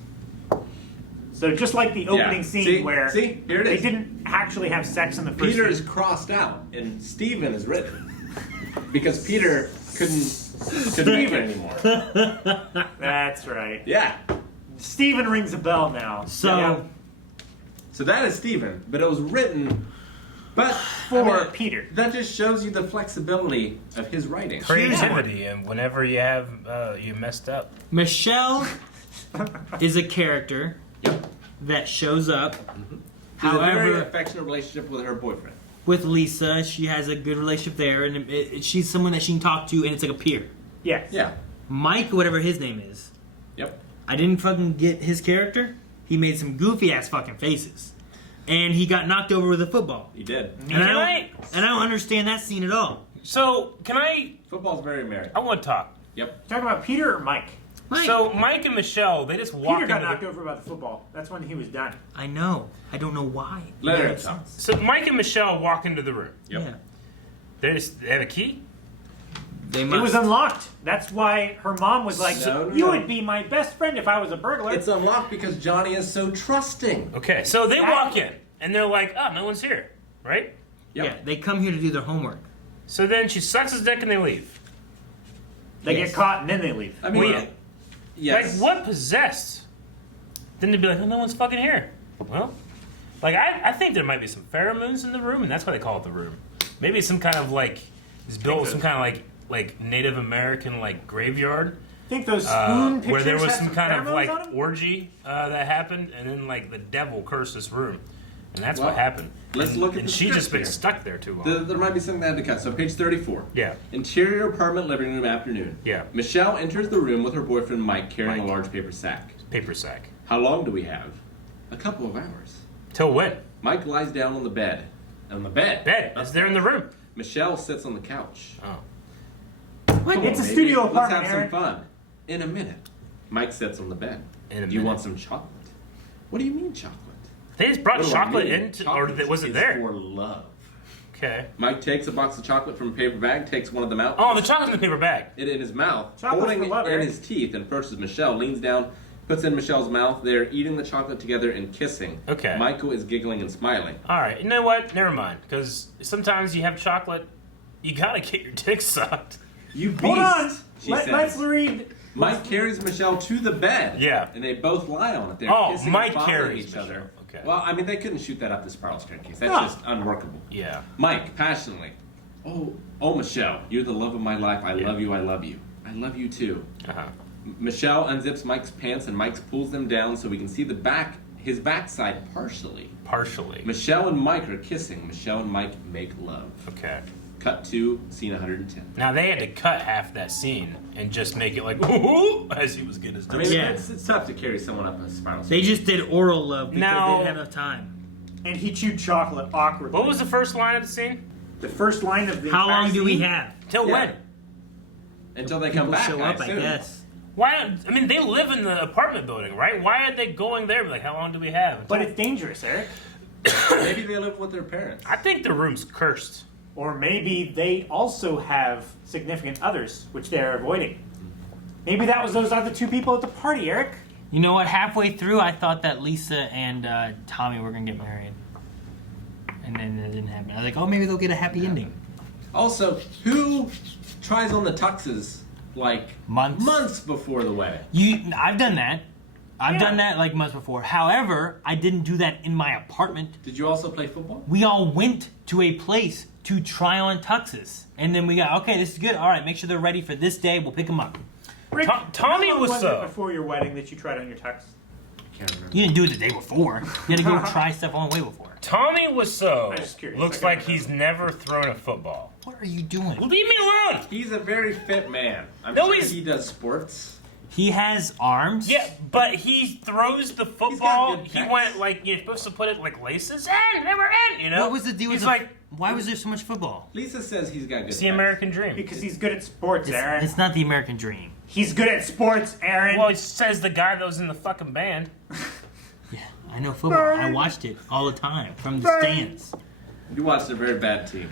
So just like the opening scene See? where See? Here it they is. didn't actually have sex in the first Peter scene. is crossed out, and Stephen is written. Because Peter couldn't make it anymore. That's right. Yeah. Steven rings a bell now. So So that is Stephen, but it was written but for Peter. That just shows you the flexibility of his writing. Creativity, and whenever you have you messed up. Michelle is a character that shows up. She has a very However, affectionate relationship with her boyfriend. with Lisa, she has a good relationship there, and she's someone that she can talk to, and it's like a peer. Yes. Yeah. Mike, whatever his name is. Yep. I didn't fucking get his character. He made some goofy ass fucking faces, and he got knocked over with a football. He did. And I don't understand that scene at all. So can I? Football's very American. I want to talk. Yep. Talking about Peter or Mike? Mike. So Mike and Michelle, they just walk Peter got into knocked the, over by the football. That's when he was done. I know. I don't know why. Let her Makes talk. sense. So Mike and Michelle walk into the room. Yep. Yeah. They have a key. They It must. was unlocked. That's why her mom was like, No, "You no. would be my best friend if I was a burglar." It's unlocked because Johnny is so trusting. Okay, so they walk in and they're like, "Oh, no one's here," right? Yep. Yeah, they come here to do their homework. So then she sucks his dick and they leave. They Yes. get caught and then they leave. I mean, Well, yes. Like, what possessed? Then they'd be like, "Oh, no one's fucking here." Well, like I think there might be some pheromones in the room, and that's why they call it the room. Maybe some kind of like it's built with some kind of like Native American like graveyard. Think those spoon pictures where there was had some kind of pheromones like on 'em? orgy that happened, and then like the devil cursed this room, and that's Well, what happened. let's and, look at and the she just script been here. stuck there too long. There might be something I had to cut. So page 34. Yeah. Interior apartment living room afternoon. Yeah. Michelle enters the room with her boyfriend Mike carrying Mike. a large paper sack. Paper sack. How long do we have? A couple of hours. Till when? Mike lies down on the bed. On the bed. Bed. It's there in the room. Michelle sits on the couch. Oh. Come It's on, a baby. studio Let's apartment, have some Eric. fun. In a minute. Mike sits on the bed. In a Do you minute. want some chocolate? What do you mean chocolate? They just brought What do I chocolate mean? into, Chocolate or was it is there? for love. Okay. Mike takes a box of chocolate from a paper bag, takes one of them out. Oh, the chocolate's in the paper bag. It in his mouth, Chocolate's holding for it love, in Eric. his teeth, and approaches Michelle, leans down, puts it in Michelle's mouth. They're eating the chocolate together and kissing. Okay. Michael is giggling and smiling. All right. You know what? Never mind. Because sometimes you have chocolate, you gotta get your dick sucked. You beast, Hold on. she Let's says. read. Mike carries Michelle to the bed. Yeah. And they both lie on it. They're Oh, kissing Mike and fondling carries each other. Michelle. Okay. Well, I mean, they couldn't shoot that up the spiral staircase. That's No. just unworkable. Yeah. Mike, passionately. Oh, Michelle, you're the love of my life. I Yeah. love you. I love you. I love you too. Uh-huh. Michelle unzips Mike's pants and Mike pulls them down so we can see his backside partially. Partially. Michelle and Mike are kissing. Michelle and Mike make love. Okay. Cut to scene 110. Now they had to cut half that scene and just make it like ooh, as he was getting his I dick mean, Yeah. it's tough to carry someone up a spiral. They just did oral love because Now- they didn't have enough time. And he chewed chocolate awkwardly. What was the first line of the scene? the first line of the How entire long do we scene? have? Till Yeah. when? Until they People come back. show up, I assume. guess. Why? I mean, they live in the apartment building, right? Why are they going there? Like, how long do we have? But it's dangerous, Eric. Maybe they live with their parents. I think the room's cursed. Or maybe they also have significant others, which they're avoiding. Maybe that was those other two people at the party, Eric. You know what? Halfway through, I thought that Lisa and Tommy were gonna get married, and then it didn't happen. I was like, oh, maybe they'll get a happy ending. Also, who tries on the tuxes like Months. before the wedding? I've done that. I've Yeah. done that like months before. However, I didn't do that in my apartment. Did you also play football? We all went to a place to try on tuxes, and then we got okay. This is good. All right, make sure they're ready for this day. We'll pick them up. Rick, Tommy how long was was so- it before your wedding that you tried on your tux? Can't remember. You didn't do it the day before. You had to go try stuff on way before. Tommy Wiseau I'm just curious. looks I like couldn't he's never thrown a football. What are you doing? Leave me alone. He's a very fit man. I'm No, sure he's- he does sports. He has arms. Yeah, but he throws the football. good He pecs. went like you're supposed to put it like laces in. They were in. You know. What was the deal He's with like why was there so much football? Lisa says he's got good. it's the pecs. American dream. Because he's good at sports, Aaron. It's not the American dream. He's good at sports, Aaron. Well, he says the guy that was in the fucking band. Yeah, I know football. I watched it all the time from the stands. You watched a very bad team.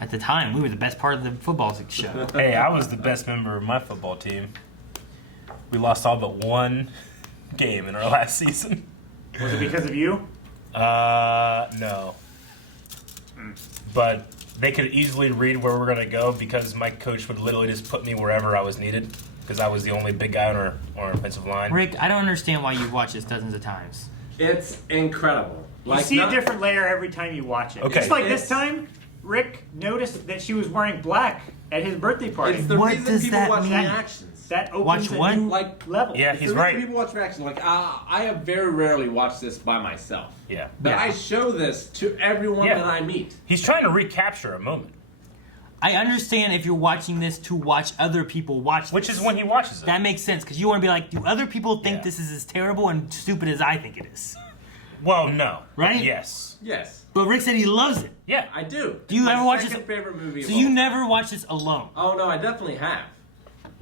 At the time, we were the best part of the football show. Hey, I was the best member of my football team. We lost all but one game in our last season. Was it because of you? No. But they could easily read where we're gonna go because my coach would literally just put me wherever I was needed because I was the only big guy on our offensive line. Rick, I don't understand why you've watched this dozens of times. It's incredible. You see a different layer every time you watch it. Okay. Just like this time, Rick noticed that she was wearing black at his birthday party. It's the What reason does people that watch mean? reactions. That opens Watch a what? new Like, level. Yeah, It's he's the reason right. People watch reactions like, I have very rarely watched this by myself. Yeah. But Yeah. I show this to everyone Yeah. that I meet. He's trying to recapture a moment, I understand if you're watching this to watch other people watch this. which is when he watches it. That makes sense, because you want to be like, do other people think Yeah. this is as terrible and stupid as I think it is? Well, no. Right? Yes. Yes, But Rick said he loves it. Yeah. I do. Do you It's my ever watch this? second favorite movie. So of all you time. never watch this alone. Oh no, I definitely have.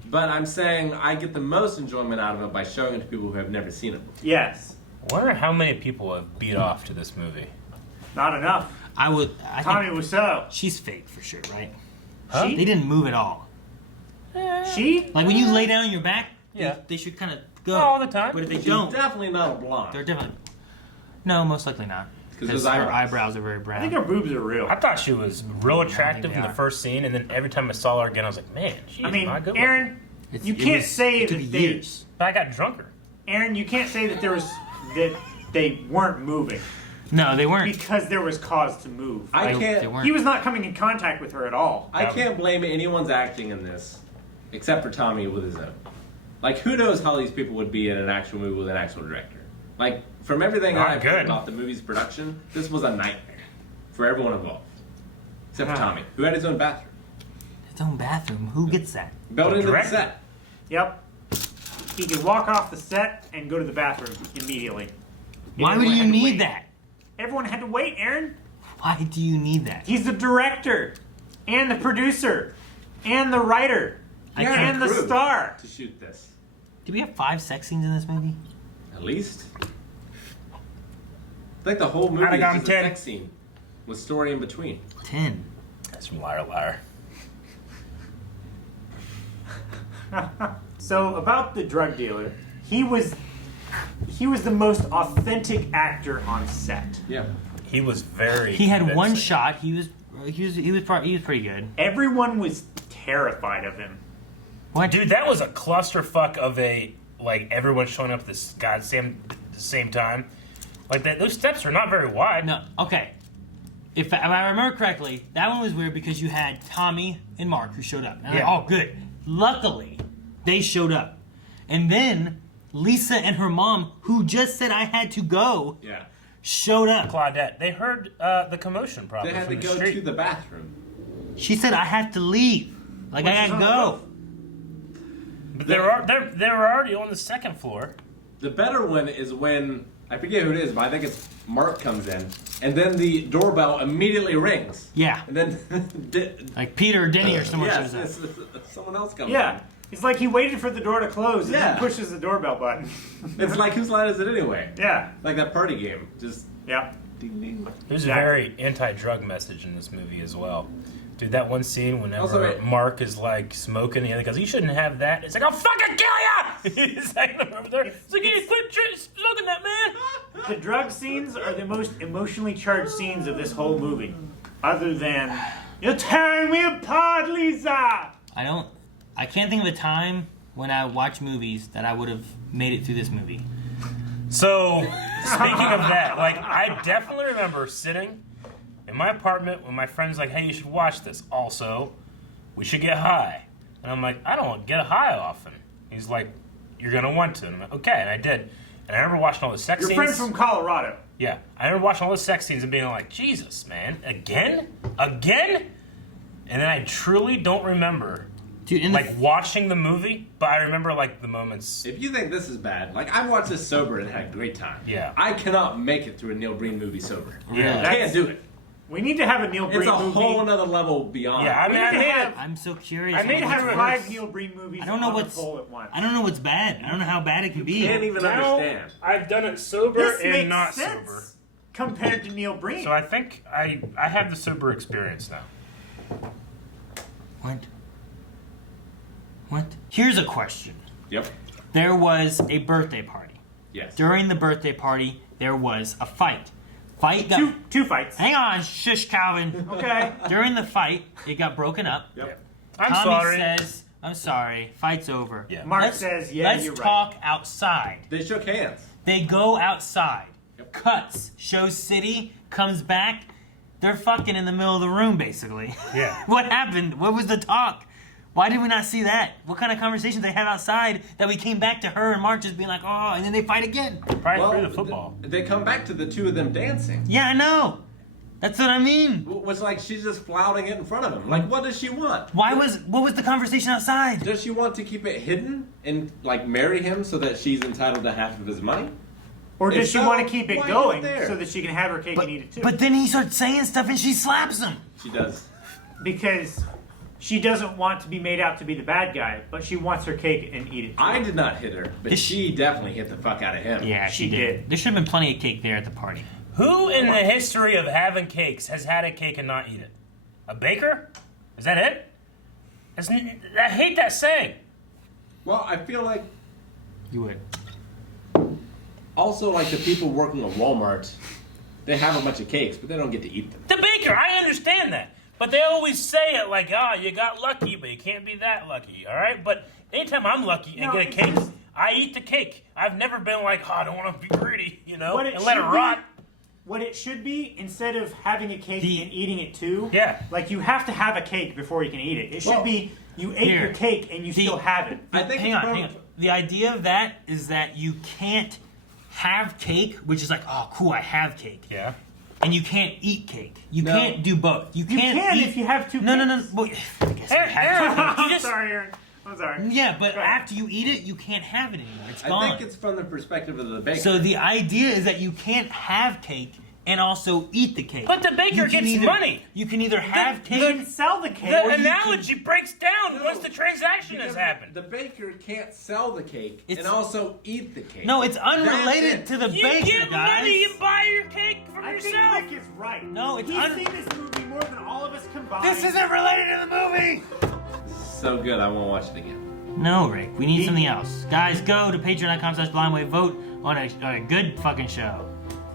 But I'm saying I get the most enjoyment out of it by showing it to people who have never seen it before. Yes. I wonder how many people have beat off to this movie. Not enough. I Tommy think Wiseau. she's fake for sure, right? Huh? They didn't move at all. She? Like when you lay down on your back, Yeah. they should kind of go. All the time. But if they She's don't, definitely not a blonde. they're different. No, most likely not. 'Cause Because those her eyebrows. eyebrows are very I brown. think her boobs are real. I thought she was real attractive they in the are. first scene, and then every time I saw her again, I was like, man, she's I mean, not good. Aaron, you can't say it took that they. years. But I got drunker. Aaron, you can't say that that they weren't moving No, they weren't. because there was cause to move. I They can't. weren't. He was not coming in contact with her at all. I can't blame anyone's acting in this, except for Tommy with his own. Like, who knows how these people would be in an actual movie with an actual director? Like, from everything Not I've heard good. about the movie's production, this was a nightmare for everyone involved, except for Huh. Tommy, who had his own bathroom His own bathroom. Who gets that? built into the Director. set. Yep. He could walk off the set and go to the bathroom immediately. Why would Everyone you had to need wait. that? Everyone had to wait, Aaron. Why do you need that? He's the director, and the producer, and the writer, I Yeah, and the crew star. to shoot this. Do we have 5 sex scenes in this movie? At least. I think the whole movie I'd have is gone just a 10. sex scene with story in between. 10. That's from Liar Liar. So about the drug dealer, he was the most authentic actor on set. Yeah. He was very. He had one convincing. shot. He was pretty good. Everyone was terrified of him. What? Dude, that was a clusterfuck of a like everyone showing up at this goddamn the same time. Like that, those steps are not very wide. No. Okay. If I remember correctly, that one was weird because you had Tommy and Mark who showed up. And I'm like, Yeah. oh, good. Luckily, they showed up. And then Lisa and her mom, who just said I had to go, Yeah. showed up. Claudette, they heard the commotion probably They had to from the go street. to the bathroom. She said I have to leave. Like Which I is gotta on go. But they were already on the second floor. The better one is when, I forget who it is, but I think it's Mark comes in, and then the doorbell immediately rings. Yeah. And then Like Peter or Denny or someone yes, shows up. someone else comes Yeah. It's like he waited for the door to close and Yeah. then pushes the doorbell button. in. It's like, whose line is it anyway? Yeah. Like that party game. Just Yeah. ding ding. There's a very anti-drug message in this movie as well. Dude, that one scene whenever Also, wait. Mark is like smoking, the other goes, "You shouldn't have that." It's like, "I'll fucking kill ya!" He's like over there. It's like, "You quit smoking that, man." The drug scenes are the most emotionally charged scenes of this whole movie. Other than, "You're tearing me apart, Lisa!" I can't think of a time when I watch movies that I would have made it through this movie. So, speaking of that, like, I definitely remember sitting in my apartment when my friend's like, "Hey, you should watch this. Also, we should get high." And I'm like, "I don't get high often." He's like, "You're gonna want to." And I'm like, "Okay," and I did. And I remember watching all the sex Your scenes. friend from Colorado. Yeah, I remember watching all the sex scenes and being like, "Jesus, man, again? And then I truly don't remember Dude, in the like watching the movie, but I remember like the moments. If you think this is bad, like I've watched this sober and had a great time. Yeah. I cannot make it through a Neil Breen movie sober. Yeah. I can't do it. We need to have a Neil Breen It's a movie. whole another level beyond. Yeah, I mean, I made it. I'm so curious. I made We need to have it 5 Neil Breen movies I don't know on the what's. poll at once. I don't know what's bad. I don't know how bad it can be. Can't even understand. I've done it sober This and makes not sense sober. compared to Neil Breen. So I think I have the sober experience now. What? What? Here's a question. Yep. There was a birthday party. Yes. During the birthday party, there was a fight. Fight got. two fights. Hang on, shush, Calvin. Okay. During the fight, it got broken up. Yep. I'm Tommy sorry. says, "I'm sorry. Fight's over." Yeah. Mark says, yeah, let's you're right. talk outside. They shook hands. They go outside. Yep. Cuts. Shows city. Comes back. They're fucking in the middle of the room, basically. Yeah. What happened? What was the talk? Why did we not see that? What kind of conversations they had outside that we came back to her and Mark just being like, oh, and then they fight again? Probably through the football. They come back to the two of them dancing. Yeah, I know. That's what I mean. Was like she's just flouting it in front of him. Like, what does she want? What was the conversation outside? Does she want to keep it hidden and like marry him so that she's entitled to half of his money? Or If does she so, want to keep it why going not there? so that she can have her cake and eat it too? But then he starts saying stuff and she slaps him. She does. Because she doesn't want to be made out to be the bad guy, but she wants her cake and eat it too. I did not hit her, but she definitely hit the fuck out of him. Yeah, she did. There should have been plenty of cake there at the party. Who in the history of having cakes has had a cake and not eat it? A baker? Is that it? I hate that saying. Well, I feel like You would. also like the people working at Walmart, they have a bunch of cakes, but they don't get to eat them. The baker, I understand that. But they always say it like, you got lucky, but you can't be that lucky, all right? But anytime I'm lucky and get a cake, I eat the cake. I've never been like, I don't want to be greedy, and let it rot. What it should be, instead of having a cake and eating it too, like you have to have a cake before you can eat it. It should be you ate your cake and you still have it. Hang on. The idea of that is that you can't have cake, which is like, oh, cool, I have cake. Yeah. And you can't eat cake. You can't do both. You can't can eat. if you have two No. Well, I guess you have two cakes. I'm sorry, Aaron. I'm sorry. Yeah, but after you eat it, you can't have it anymore. It's gone. I think it's from the perspective of the baker. So the idea is that you can't have cake and also eat the cake. But the baker gets money. You can either have cake. You can sell the cake. The analogy breaks down once the transaction has happened. The baker can't sell the cake and also eat the cake. No, it's unrelated to the You baker, get guys. money, you buy your cake from yourself. I think Nick is right. No, it's He's seen this movie more than all of us combined. This isn't related to the movie. So good, I won't watch it again. No, Rick. We need something else. Guys, go to patreon.com/blindwave. Vote on a good fucking show.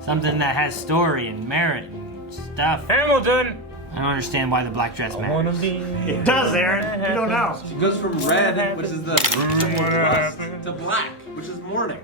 Something that has story and merit and stuff. Hamilton. I don't understand why the black dress matters. It does, Aaron. You don't know. She goes from red, which is the symbol of trust, to black, which is mourning.